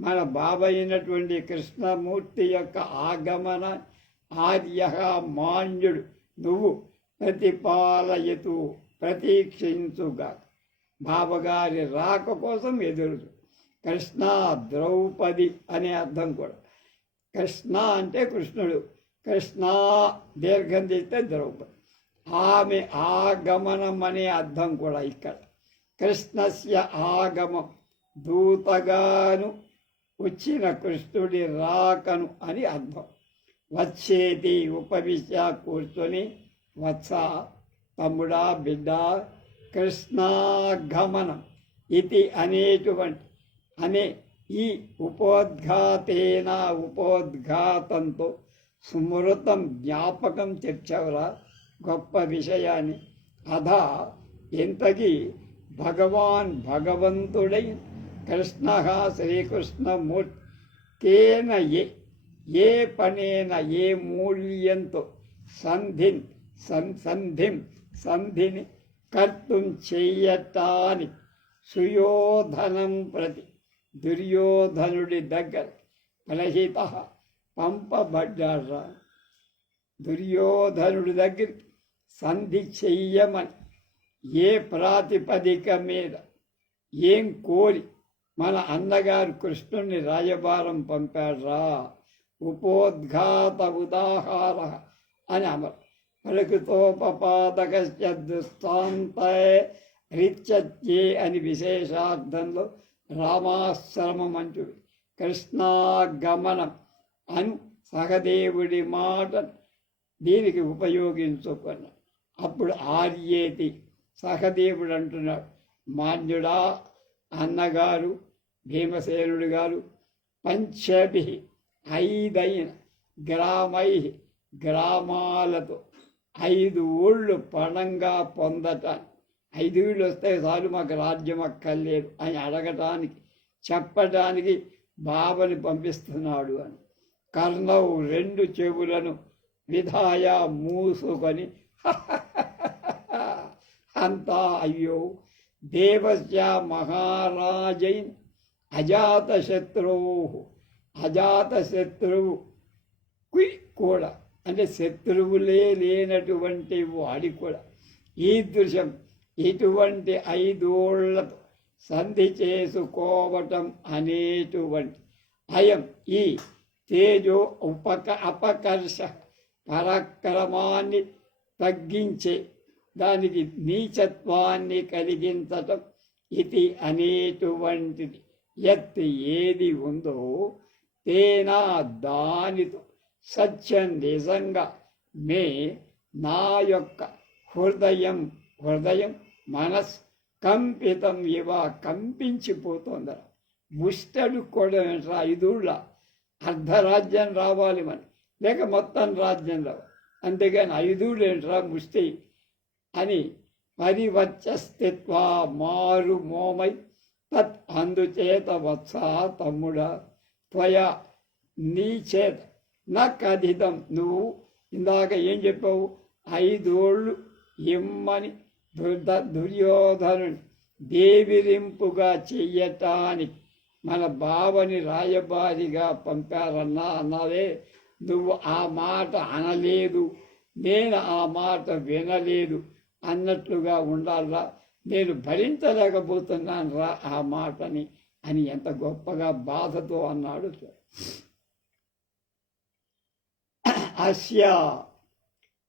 మన బాబాయ్ అయినటువంటి కృష్ణమూర్తి యొక్క ఆగమన ఆర్య మాన్యుడు నువ్వు ప్రతిపాలయతు ప్రతీక్షించుగా. బావగారి రాక కోసం ఎదురు. కృష్ణ ద్రౌపది అనే అర్థం కూడా. కృష్ణ అంటే కృష్ణుడు, కృష్ణ దీర్ఘం తీస్తే ద్రౌపది. ఆమె ఆగమనం అనే అర్థం కూడా ఇక్కడ. కృష్ణస్య ఆగమం, దూతగాను వచ్చిన కృష్ణుడి రాకను అని అర్థం. వచ్చేది ఉపవిశ కూర్చొని, వత్స తమ్ముడా బిడ్డ, కృష్ణాగమనం ఇది అనేటువంటి అనే ఈ ఉపోద్ఘాతేన ఉపోద్ఘాతంతో స్మృతం జ్ఞాపకం తెచ్చావురా గొప్ప విషయాన్ని. అధా ఇంతకీ భగవంతుడై కృష్ణ శ్రీకృష్ణమూర్తి తేన ఏ పనేన ఏ మూల్యంతో సంధిని కర్తం చెయ్యటానికి సుయోధనం ప్రతి దుర్యోధనుడి దగ్గర కలహిత పంపబడ్డారా. దుర్యోధనుడి దగ్గరికి సంధి చెయ్యమని ఏ ప్రాతిపదిక మీద ఏం కోరి మన అన్నగారు కృష్ణుని రాయబారం పంపాడ్రా. ఉపోద్ఘాత ఉదాహార అని అమరు. పలుకుతోపపాదకస్య దుస్తాంతే రిచ్యే అని విశేషార్థంలో రామాశ్రమం అంటుడు. కృష్ణాగమనం అను సహదేవుడి మాట దీనికి ఉపయోగించుకున్నాడు. అప్పుడు ఆర్యేతి సహదేవుడు అంటున్నాడు, మాన్యుడా అన్నగారు భీమసేనుడు గారు పంచభి 5 గ్రామాలతో 5 ఊళ్ళు పణంగా పొందటానికి, 5 ఊళ్ళు వస్తే చాలు మాకు రాజ్యం అక్కర్లేదు అని అడగటానికి చెప్పటానికి బావని పంపిస్తున్నాడు అని. కర్ణవు 2 చెవులను విధాయ మూసుకొని అంతా అయ్యో దేవస్య మహారాజైన్ అజాతశత్రువు కూడా అంటే శత్రువులే లేనటువంటి వాడి కూడా ఈదృశం ఇటువంటి 5 ఊళ్ళతో సంధి చేసుకోవటం అనేటువంటి అయం ఈ తేజో అపకర్ష పరాక్రమాన్ని తగ్గించే దానికి నీచత్వాన్ని కలిగించటం ఇది అనేటువంటిది ఎత్తి ఏది ఉందో తేనా దానితో సత్యం నిజంగా నా యొక్క హృదయం మనస్ కంపితం ఇవ కంపించిపోతుందా. ముష్టడు కూడా 5 ఊళ్ళ అర్ధరాజ్యం రావాలి మరి, లేక మొత్తం రాజ్యం రావాలి, అంతేగాని 5 ఊళ్ళు ఏంట్రా ముష్టి అని పరివర్చస్థిత్వ మారు మోమై తత్ అందుచేత వత్స తమ్ముడా త్వయా నీ చేత నా కథితం నువ్వు ఇందాక ఏం చెప్పావు 5 ఊళ్ళు ఇమ్మని దుర్యోధనుని దేవిరింపుగా చెయ్యటానికి మన బావని రాయబారిగా పంపారన్నా అన్నదే. నువ్వు ఆ మాట అనలేదు, నేను ఆ మాట వినలేదు అన్నట్లుగా ఉండాలరా. నేను భరించలేకపోతున్నాను రా ఆ మాటని అని ఎంత గొప్పగా బాధతో అన్నాడు. అస్య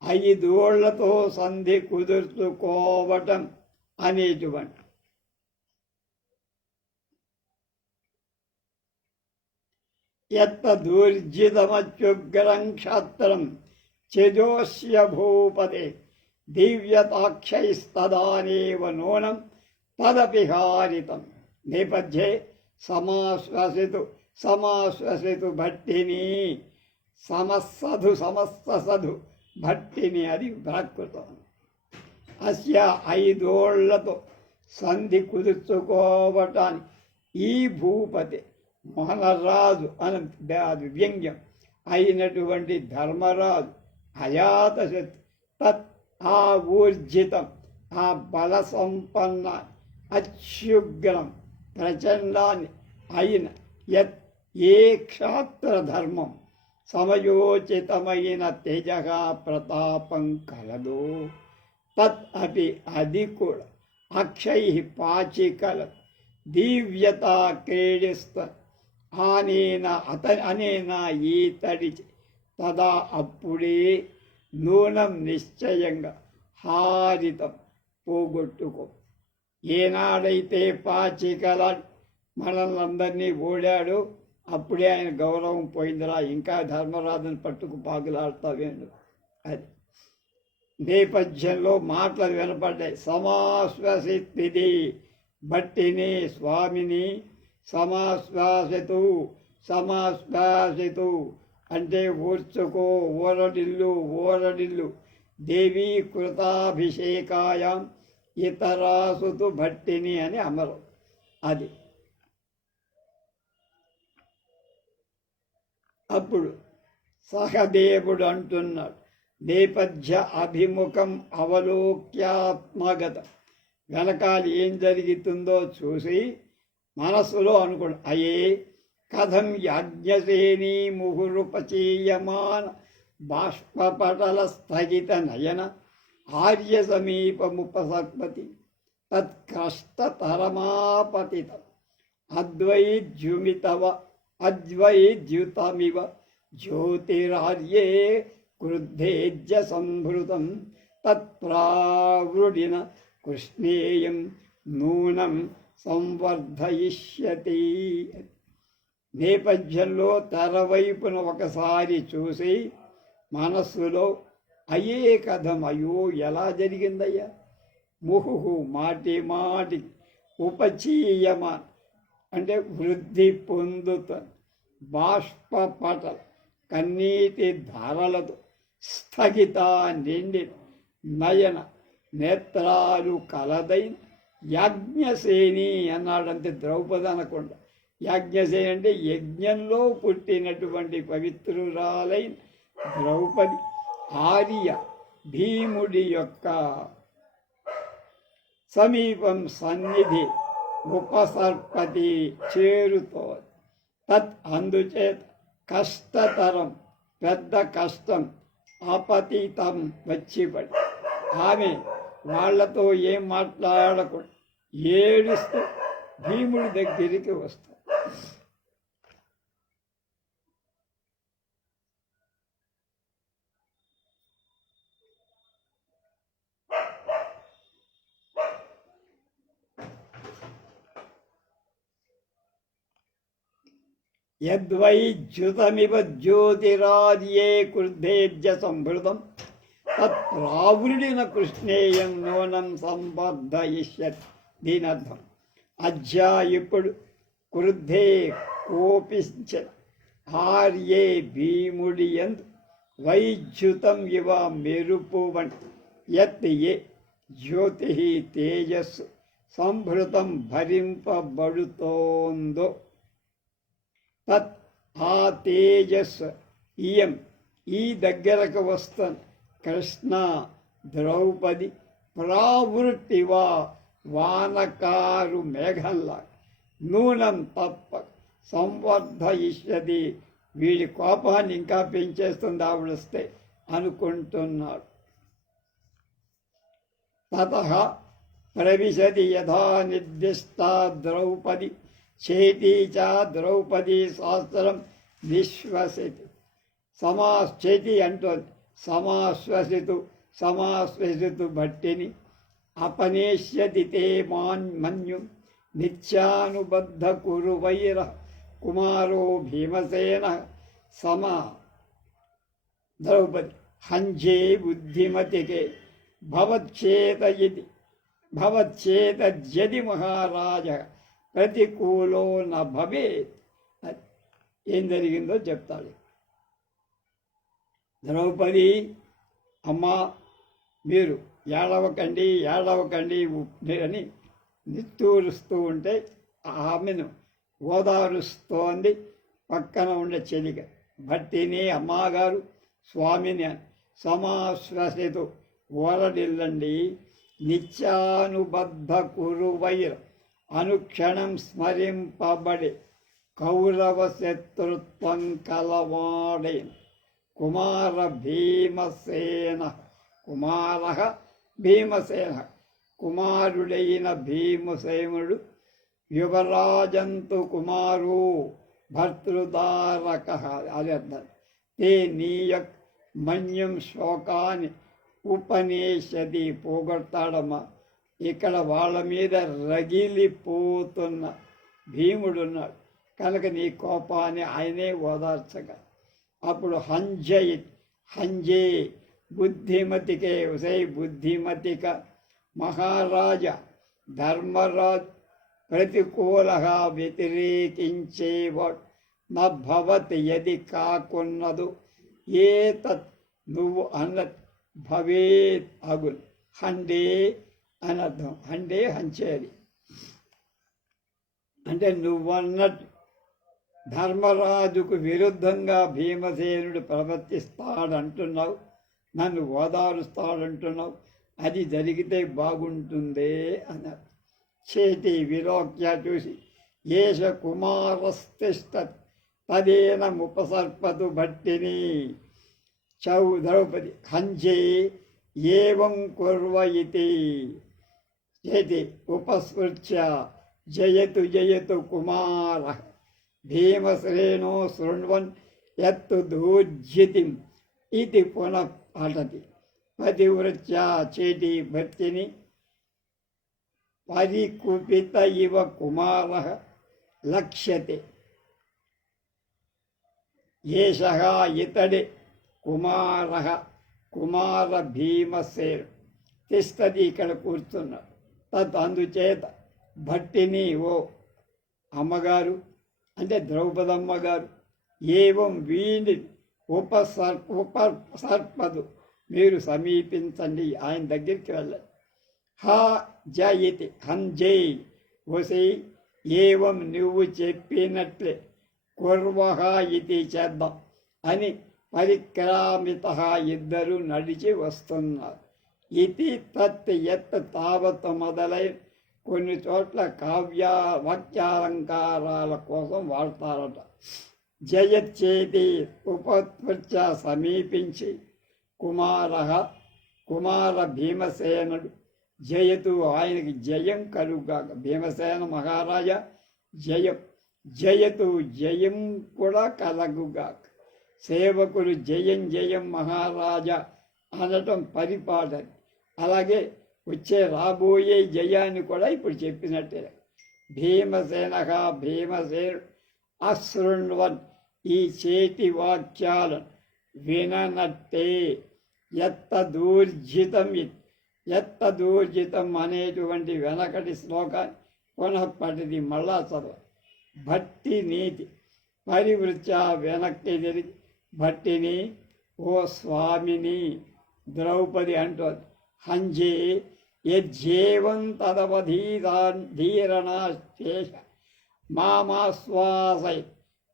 5 ఊళ్ళతో సంధి కుదుర్చుకోవటం అనేటువంటి యత్తదూర్జితమత్యుగ్రం క్షాత్రం చేజోస్య భూపతే దివ్యతాక్షైస్తదానేవ నూనం తదపి హారితం నేపథ్యే సమాశ్వసితు భట్టిని సమస్త భట్టిని అది ప్రాకృతం. అస్య 5 ఊళ్ళతో సంధి కుదుర్చుకోవటానికి ఈ భూపతి మోహనరాజు అని అది వ్యంగ్యం అయినటువంటి ధర్మరాజు అజాతశత్రు తత్ ఆ ఊర్జితం ఆ బల సంపన్న అత్యుగ్రం ప్రచండాన్ని అయిన యత్ ఏ క్షాత్ర ధర్మం సమయోచితమైన తేజ ప్రతాపం కలదు తత్ అది కూడా అక్షై పాచికల దివ్యత క్రీడిస్త అనేనా ఈతడి తదా అప్పుడే నూనం నిశ్చయంగా హారితం పోగొట్టుకో. ఏనాడైతే పాచికల మనల్ని అందరినీ ఓడాడు అప్పుడే ఆయన గౌరవం పోయిందిరా, ఇంకా ధర్మరాజుని పట్టుకు పాకులాడతావేండు. అది నేపథ్యంలో మాటలు వినపడ్డాయి. సమాశ్వసిద్ధిది బట్టిని స్వామిని సమాశ్వాసితు సమాశ్వాసితు అంటే ఓర్చుకో, ఓరడిల్లు ఓరడిల్లు. దేవీ కృతాభిషేకాయం ఇతరాసుతు భట్టిని అని అమరం. అది అప్పుడు సహదేవుడు అంటున్నాడు, నేపథ్య అభిముఖం అవలోక్యాత్మగత, వెనకాల ఏం జరుగుతుందో చూసి మనస్సులో అనుకోండి. అయే కథం యాజ్ఞసేనీ ముహురుపచీయమాన బాష్పపటల స్థగిత నయన ఆర్య సమీపముపసత్పతి తత్కష్టతరమాపతిత అద్వైద్యుతమివ జ్యోతిరార్యే క్రుద్ధేజ్య సంభృతం తత్ప్రావృడిన కృష్ణేయం నూనం సంవర్ధయిష్యతి. నేపథ్యంలో తెరవైపున ఒకసారి చూసి మనస్సులో అయ్యే కథం, అయ్యో ఎలా జరిగిందయ్యా, ముహు మాటి మాటి ఉపచీయమా అంటే వృద్ధి పొందుత బాష్పపటల కన్నీటి ధారలతో స్థగిత నిండి నయన నేత్రాలు కలదైన యాజ్ఞసేని అన్నాడంతే. ద్రౌపది అనకుండా యాజ్ఞసేని అంటే యజ్ఞంలో పుట్టినటువంటి పవిత్రురాలైన ద్రౌపది ఆర్య భీముడి యొక్క సమీపం సన్నిధి ఉపసర్పతి చేరుతో తత్ అందుచేత కష్టతరం పెద్ద కష్టం అపతితం వచ్చిపడి ఆమె వాళ్లతో ఏం మాట్లాడకుండా ఏడుస్తూ భీముడి దగ్గరికి వస్తాడు. యద్వైద్యుతమివ జ్యోతిరార్యే క్రుద్ధేజ్య సంభృతం తత్ప్రావృడిన కృష్ణేయం నూనం సంబద్ధయిష్యత్. దీనర్థం, అధ్యా ఇప్పుడు క్రుద్ధే కోపించిన ఆర్యే భీముడి యందు వైద్యుతం ఇవ మెరుపు వంటి యత్ ఏ జ్యోతి తేజస్సు సంభృతం భరింపబడుతోందో తత్ ఆ తేజస్సు ఇయం ఈ దగ్గరకు వస్తాను కృష్ణ ద్రౌపది ప్రావృత్తివా వానకారు మేఘంలా నూనం తప్ప సంవర్ధయిష్యది. వీడి కోపాన్ని ఇంకా పెంచేస్తుంది ఆవిడొస్తే అనుకుంటున్నాడు. తతః ప్రవిశతి యథా నిర్దిష్టా ద్రౌపది చేతి చ ద్రౌపది శాస్త్రం విశ్వసితి. చేతి అంటోంది సమాశ్వసితు భట్టిని అపనేష్యతి తే మన్యు నిత్యానుబద్ధ కురు వైర కుమారో భీమసేన సమా ద్రౌపది హంజే బుద్ధిమతికే భవచ్చేతద్యది మహారాజ ప్రతికూలో న భవేత్. ఏం జరిగిందో చెప్తాడు. ద్రౌపది, అమ్మా మీరు ఏడవకండి అని నిట్టూరుస్తూ ఉంటే ఆమెను ఓదారుస్తోంది పక్కన ఉండే చెలిక. భట్టిని అమ్మగారు స్వామిని సమాశ్వసితు ఓరడిల్లండి. నిత్యానుబద్ధ కురువైర అనుక్షణం స్మరింపబడి కౌరవ శత్రుత్వం కలవాడైన కుమార భీమసేన కుమారుడైన భీమసేనుడు యువరాజంతు కుమారు భర్తృదారక అది అర్థం. తే నీయక్ మన్యం శోకాన్ని ఉపనేషది పోగొడతాడమ్మా. ఇక్కడ వాళ్ళ మీద రగిలిపోతున్న భీముడున్నాడు కనుక నీ కోపాన్ని ఆయనే ఓదార్చగా అప్పుడు హంజే బుద్ధిమతికే ఉసై బుద్ధిమతిక మహారాజ ధర్మరాజ్ ప్రతికూల వ్యతిరేకించేవాడు నభవతి యది కాకున్నదు ఏతత్ నువ్వు అన్న భవేత్ అగున్. హండే అనర్థం. హండే హంచేది అంటే నువ్వన్నట్టు ధర్మరాజుకు విరుద్ధంగా భీమసేనుడు ప్రవర్తిస్తాడంటున్నావు, నన్ను ఓదారుస్తాడంటున్నావు, అది జరిగితే బాగుంటుందే అన్నారు. చేతి విలోక్య చూసి ఏష కుమారస్తిష్ట తదేనముపసర్పతు భట్టిని ద్రౌపది హంజే ఏవం కుర్వ ఇతి చేతి ఉపస్పృత్య జయతు జయతు కుమార భీమసేనో శృణ్వన్ యత్తు దూర్జితిం ఇది పునః పఠతి. పతివృత్య చేటి భర్తిని పరికుపిత ఇవ కుమార లక్ష్యతే. ఏషః ఇతడే కుమార కుమార భీమసేను తిష్టది ఇక్కడ కూర్చున్నాడు. తత్ అందుచేత భట్టిని ఓ అమ్మగారు అంటే ద్రౌపదమ్మగారు ఏవం వీని ఉపసర్పదు మీరు సమీపించండి, ఆయన దగ్గరికి వెళ్ళండి. హా జయితి హంజై వసై ఏవం నువ్వు చెప్పినట్లే కుర్వహ ఇది చేద్దాం అని పరిక్రామిత ఇద్దరు నడిచి వస్తున్నారు. ఇది తత్ ఎత్ తావత్ మొదలై కొన్ని చోట్ల వాక్యాలంకారాల కోసం వాడతారట. జయచ్చేతి ఉపత్పత్య సమీపించి కుమార భీమసేనుడు జయతు ఆయనకి జయం కలుగాక. భీమసేన మహారాజా జయం జయతు జయం కూడా కలగుగాక. సేవకులు జయం జయం మహారాజా అనటం పరిపాటది. అలాగే రాబోయే జయాన్ని కూడా ఇప్పుడు చెప్పినట్టే. భీమసేనుడు అశృణ్వన్ ఈ చేతి వాక్యాలను విననట్టే ఎత్తదూర్జితం అనేటువంటి వెనకటి శ్లోకాన్ని పునఃపటిది మళ్ళా చదవ. భట్టి నీతి పరివృత్య వెనక్కి తిరిగి భట్టిని ఓ స్వామిని ద్రౌపది అంటోంది. హంజే యజ్జేవం తదవధీరణాశేష మామాశ్వాసై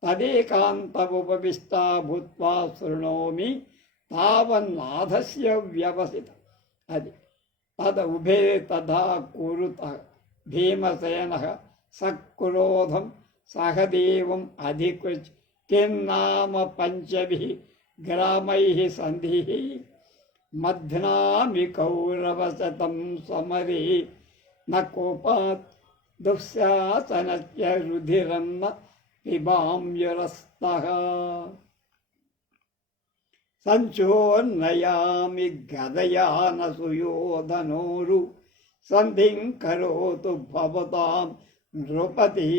తదేకాంతముపవిష్టా భూత్వా శృణోమి తావన్నాథస్య వ్యవసితం. అది తద ఉభే తథా కురుత భీమసేనః సక్రోధం సహదేవం అధికృత్య కిన్నామ పంచభిః గ్రామైః సంధిః మధ్నామి కౌరవశతం సమరే న కోపాత్ దుశ్శాసనస్య రుధిరం న పిబామ్యురస్తః. సంచోర్నయామి గదయా న సుయోధనోరు సంధిం కరోతు భవతాం నృపతి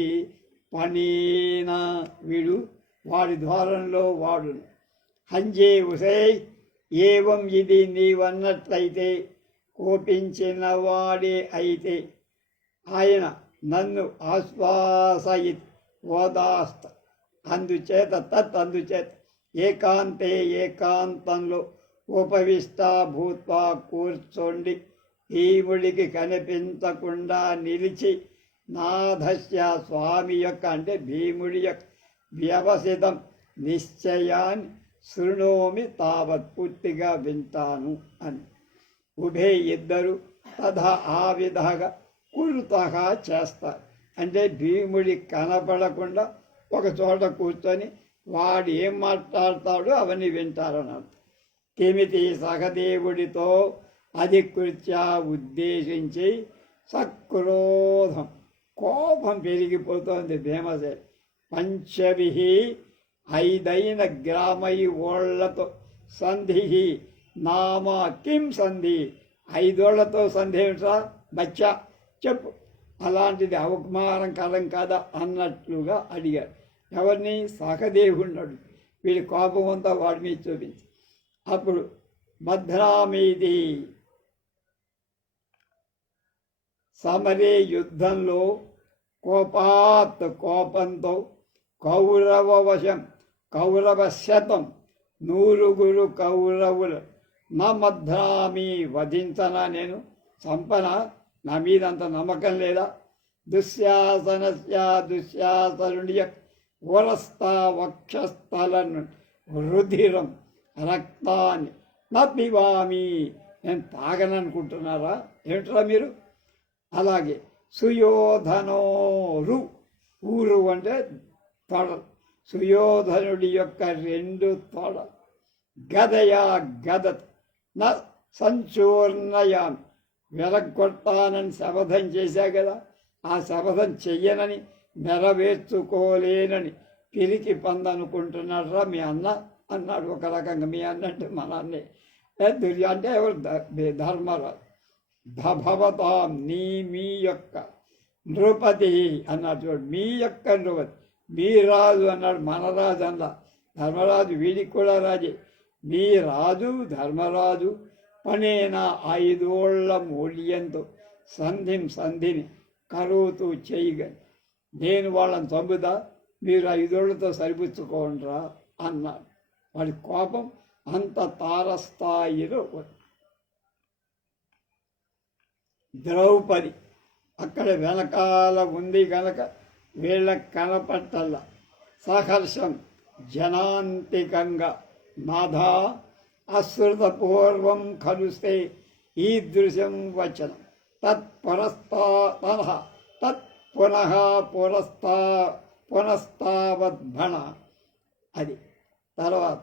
పణేన. వీడు వాడి ద్వారంలో వాడును. హంజే ఉసే ఏవం ఇది నీవన్నట్లయితే కోపించిన వాడే అయితే ఆయన నన్ను ఆశ్వాసయి ఓదాస్త. అందుచేత ఏకాంతంలో ఉపవిష్టా భూత్వా కూర్చోండి భీముడికి కనిపించకుండా నిలిచి నాథస్య స్వామి యొక్క అంటే భీముడి యొక్క వ్యవసితం నిశ్చయాన్ని శృణోమి తావత్ పూర్తిగా వింటాను అని. ఉభే ఇద్దరు తథా ఆ విధంగా కురుతః చేస్తారు. అంటే భీముడి కనపడకుండా ఒక చోట కూర్చొని వాడు ఏం మాట్లాడతాడో అవన్నీ వింటారని అర్థం. కిమితి సహదేవుడితో అధికృత్య ఉద్దేశించి సక్రోధం కోపం పెరిగిపోతోంది భీమసేన. పంచభి 5 గ్రామై ఓళ్లతో సంధి నామ కిం సంధి 5 ఓళ్లతో సంధి ఏమిట్రా బచ్చా చెప్పు, అలాంటిది అవమానకరం కదా అన్నట్లుగా అడిగాడు. ఎవరిని? సహదేవున్నాడు. వీడి కోపం అంతా వాడి మీద చూపించి అప్పుడు భద్రామీది సమరే యుద్ధంలో కోపంతో కౌరవ శతం 100 కౌరవులు నా మధ్రామి వధించనా, నేను చంపనా, నా మీద అంత నమ్మకం లేదా? దుశ్శాసనుడి వరస్థా వక్షస్థలను రుధిరం రక్తాన్ని నపివామి, నేను తాగననుకుంటున్నారా ఏమిట్రా మీరు? అలాగే సుయోధనోరు, ఊరు అంటే తొడ, సుయోధనుడి యొక్క 2 తొడ గద నా సంచూర్ణయామి, వెరగొట్టానని శపథం చేశా కదా, ఆ శపథం చెయ్యనని నెరవేర్చుకోలేనని పిరికి పందనుకుంటున్నారా మీ అన్న అన్నాడు. ఒక రకంగా మీ అన్న అంటే మన అన్నే, అంటే ఎవరు? ధర్మరాజు. భవతాం మీ యొక్క నృపతి అన్నాడు చూడు, మీ యొక్క నృపతి, మీ రాజు అన్నాడు, మన రాజు అన్నా. ధర్మరాజు వీడికి కూడా రాజే. మీ రాజు ధర్మరాజు పనేన 5 ఓళ్ల మూల్యంతో సంధిని కరువుతూ చేయగలి, నేను వాళ్ళని చంపుదా, మీరు 5 ఓళ్లతో సరిపుచ్చుకోండిరా అన్నాడు. వాడి కోపం అంత తారస్థాయిలో. ద్రౌపది అక్కడ వెనకాల ఉంది గనక వీళ్ళకి కనపట్టల్లా. సహర్షం జనాంతికంగా నాథా అశ్రుతపూర్వం ఖలుస్తే ఈదృశం వచనం పునస్తావద్భణ. అది తర్వాత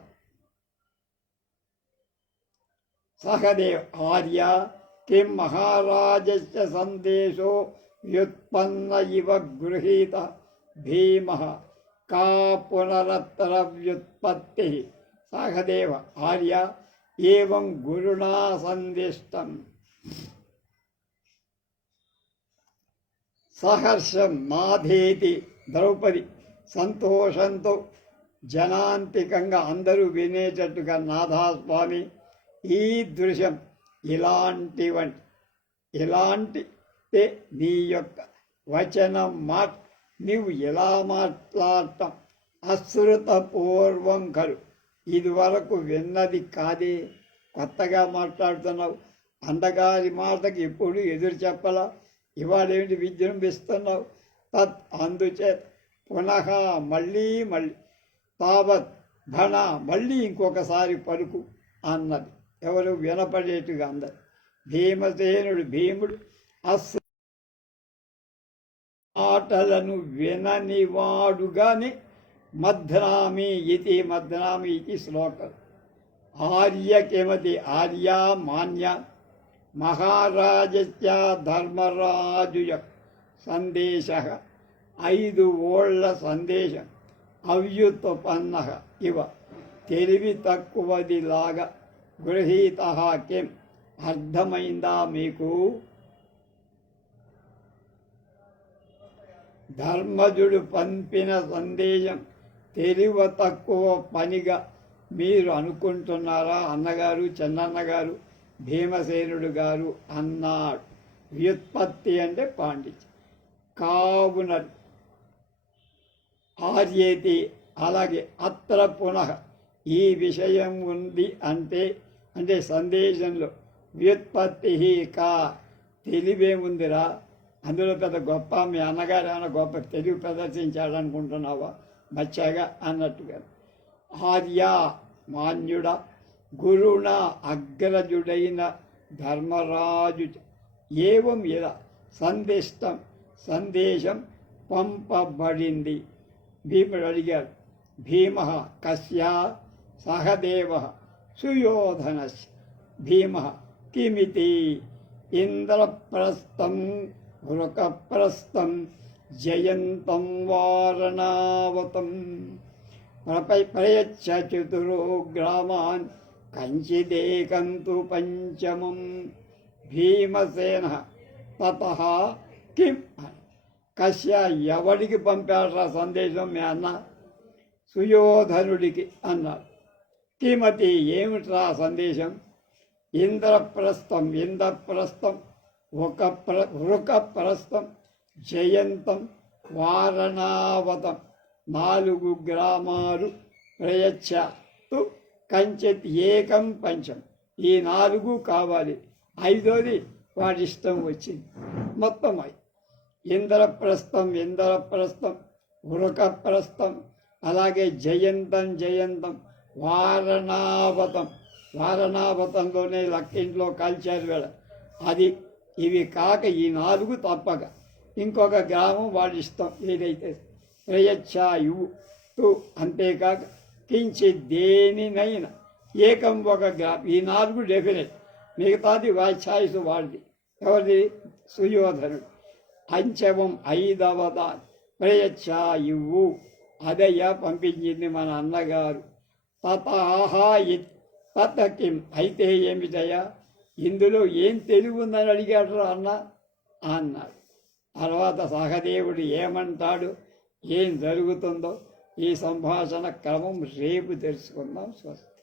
సహదేవ్ ఆర్య కిం మహారాజస్య సందేశో వ్యుత్పన్న ఇవ గృహీత భీమః కా పునరత్ర వ్యుత్పత్తి. సహదేవ ఆర్య ఏవం గురుణా సందిష్టం. సహర్షం నాథేతి, ద్రౌపది సంతోషంతో జనాంతికంగా అందరూ వినేటట్టుగా నాథాస్వామి ఈ దృశ్యం ఇలాంటి నీ యొక్క వచనం నీవు ఇలా మాట్లాడటం అశ్రుతపూర్వం కలు, ఇదివరకు విన్నది కాదే, కొత్తగా మాట్లాడుతున్నావు. అందగారి మాటకి ఎప్పుడు ఎదురు చెప్పలా, ఇవాళేమిటి విజృంభిస్తున్నావు? అందుచేత పునః మళ్ళీ తావత్ భణ మళ్ళీ ఇంకొకసారి పలుకు అన్నది. ఎవరు? వినపడేట్టుగా అందరు. భీముడు ఆటలను విననివాడుగానే మధ్రామి ఇది శ్లోకం. ఆర్యకిమతి ఆర్య మాన్య మహారాజస్య ధర్మరాజుయ సందేశ 5 ఓళ్ల సందేశం అవ్యుత్పన్న ఇవ తెలివి తక్కువదిలాగా గృహీత కిం అర్థమైందా మీకు? ధర్మజుడు పంపిన సందేశం తెలివి తక్కువ పనిగా మీరు అనుకుంటున్నారా అన్నగారు, చెన్నన్నగారు, భీమసేనుడు గారు అన్నాడు. వ్యుత్పత్తి అంటే పాండిత్యం. కావున ఆర్యేతి, అలాగే అత్ర పునః ఈ విషయం ఉంది అంటే సందేశంలో వ్యుత్పత్తి కా తెలివేముందిరా, అందులో పెద్ద గొప్ప మీ అన్నగారు ఏమైనా గొప్ప తెలివి ప్రదర్శించాడనుకుంటున్నావా మచ్చగా అన్నట్టుగా. ఆర్య మాన్యుడ గురుణ అగ్రజుడైన ధర్మరాజు ఏవం ఇలా సందేశం పంపబడింది. భీముడు అడిగాడు. భీమ కస్య? సహదేవ సుయోధనస్య. భీమ కిమితి ఇంద్రప్రస్థం వృకప్రస్థం జయంతం వారణావతం ప్రయచ్చ చతురో గ్రామాన్ కంచిదేకంతు పంచమం భీమసేన తతః కిం కశ్య ఎవడికి పంపాడ్రా సందేశం మీ అన్న సుయోధనుడికి అన్నాడు. కిమతి ఏమిట్రా సందేశం? ఇంద్రప్రస్థం వృకప్రస్థం జయంతం వారణావతం 4 గ్రామాలు ప్రయచ్చతు కంచెత్ ఏకం పంచం. ఈ 4 కావాలి, 5వది వాడి ఇష్టం వచ్చింది. మొత్తం ఇంద్రప్రస్థం వృకప్రస్థం, అలాగే జయంతం వారణావతంలోనే లక్కింట్లో కాల్చారు వేళ అది. ఇవి కాక ఈ 4 తప్పక ఇంకొక గ్రామం వాడి ఇష్టం ఏదైతే ప్రయచ్చాయువు తు, అంతేకాక కించిత్ దేనినైనా ఏకం ఒక గ్రామం. ఈ 4 డెఫినెట్, మిగతాది వాయిస్ వాడిది. ఎవరిది? సుయోధనుడు. పంచమం 5వదా ప్రయచ్చాయువు, అదయ్యా పంపించింది మన అన్నగారు. తతకిం, అయితే ఏమిటయ్యా ఇందులో ఏం తెలివి ఉందని అడిగాడు అన్న అన్నాడు. తర్వాత సహదేవుడు ఏమంటాడు, ఏం జరుగుతుందో ఈ సంభాషణ క్రమం రేపు తెలుసుకుందాం. స్వస్తి.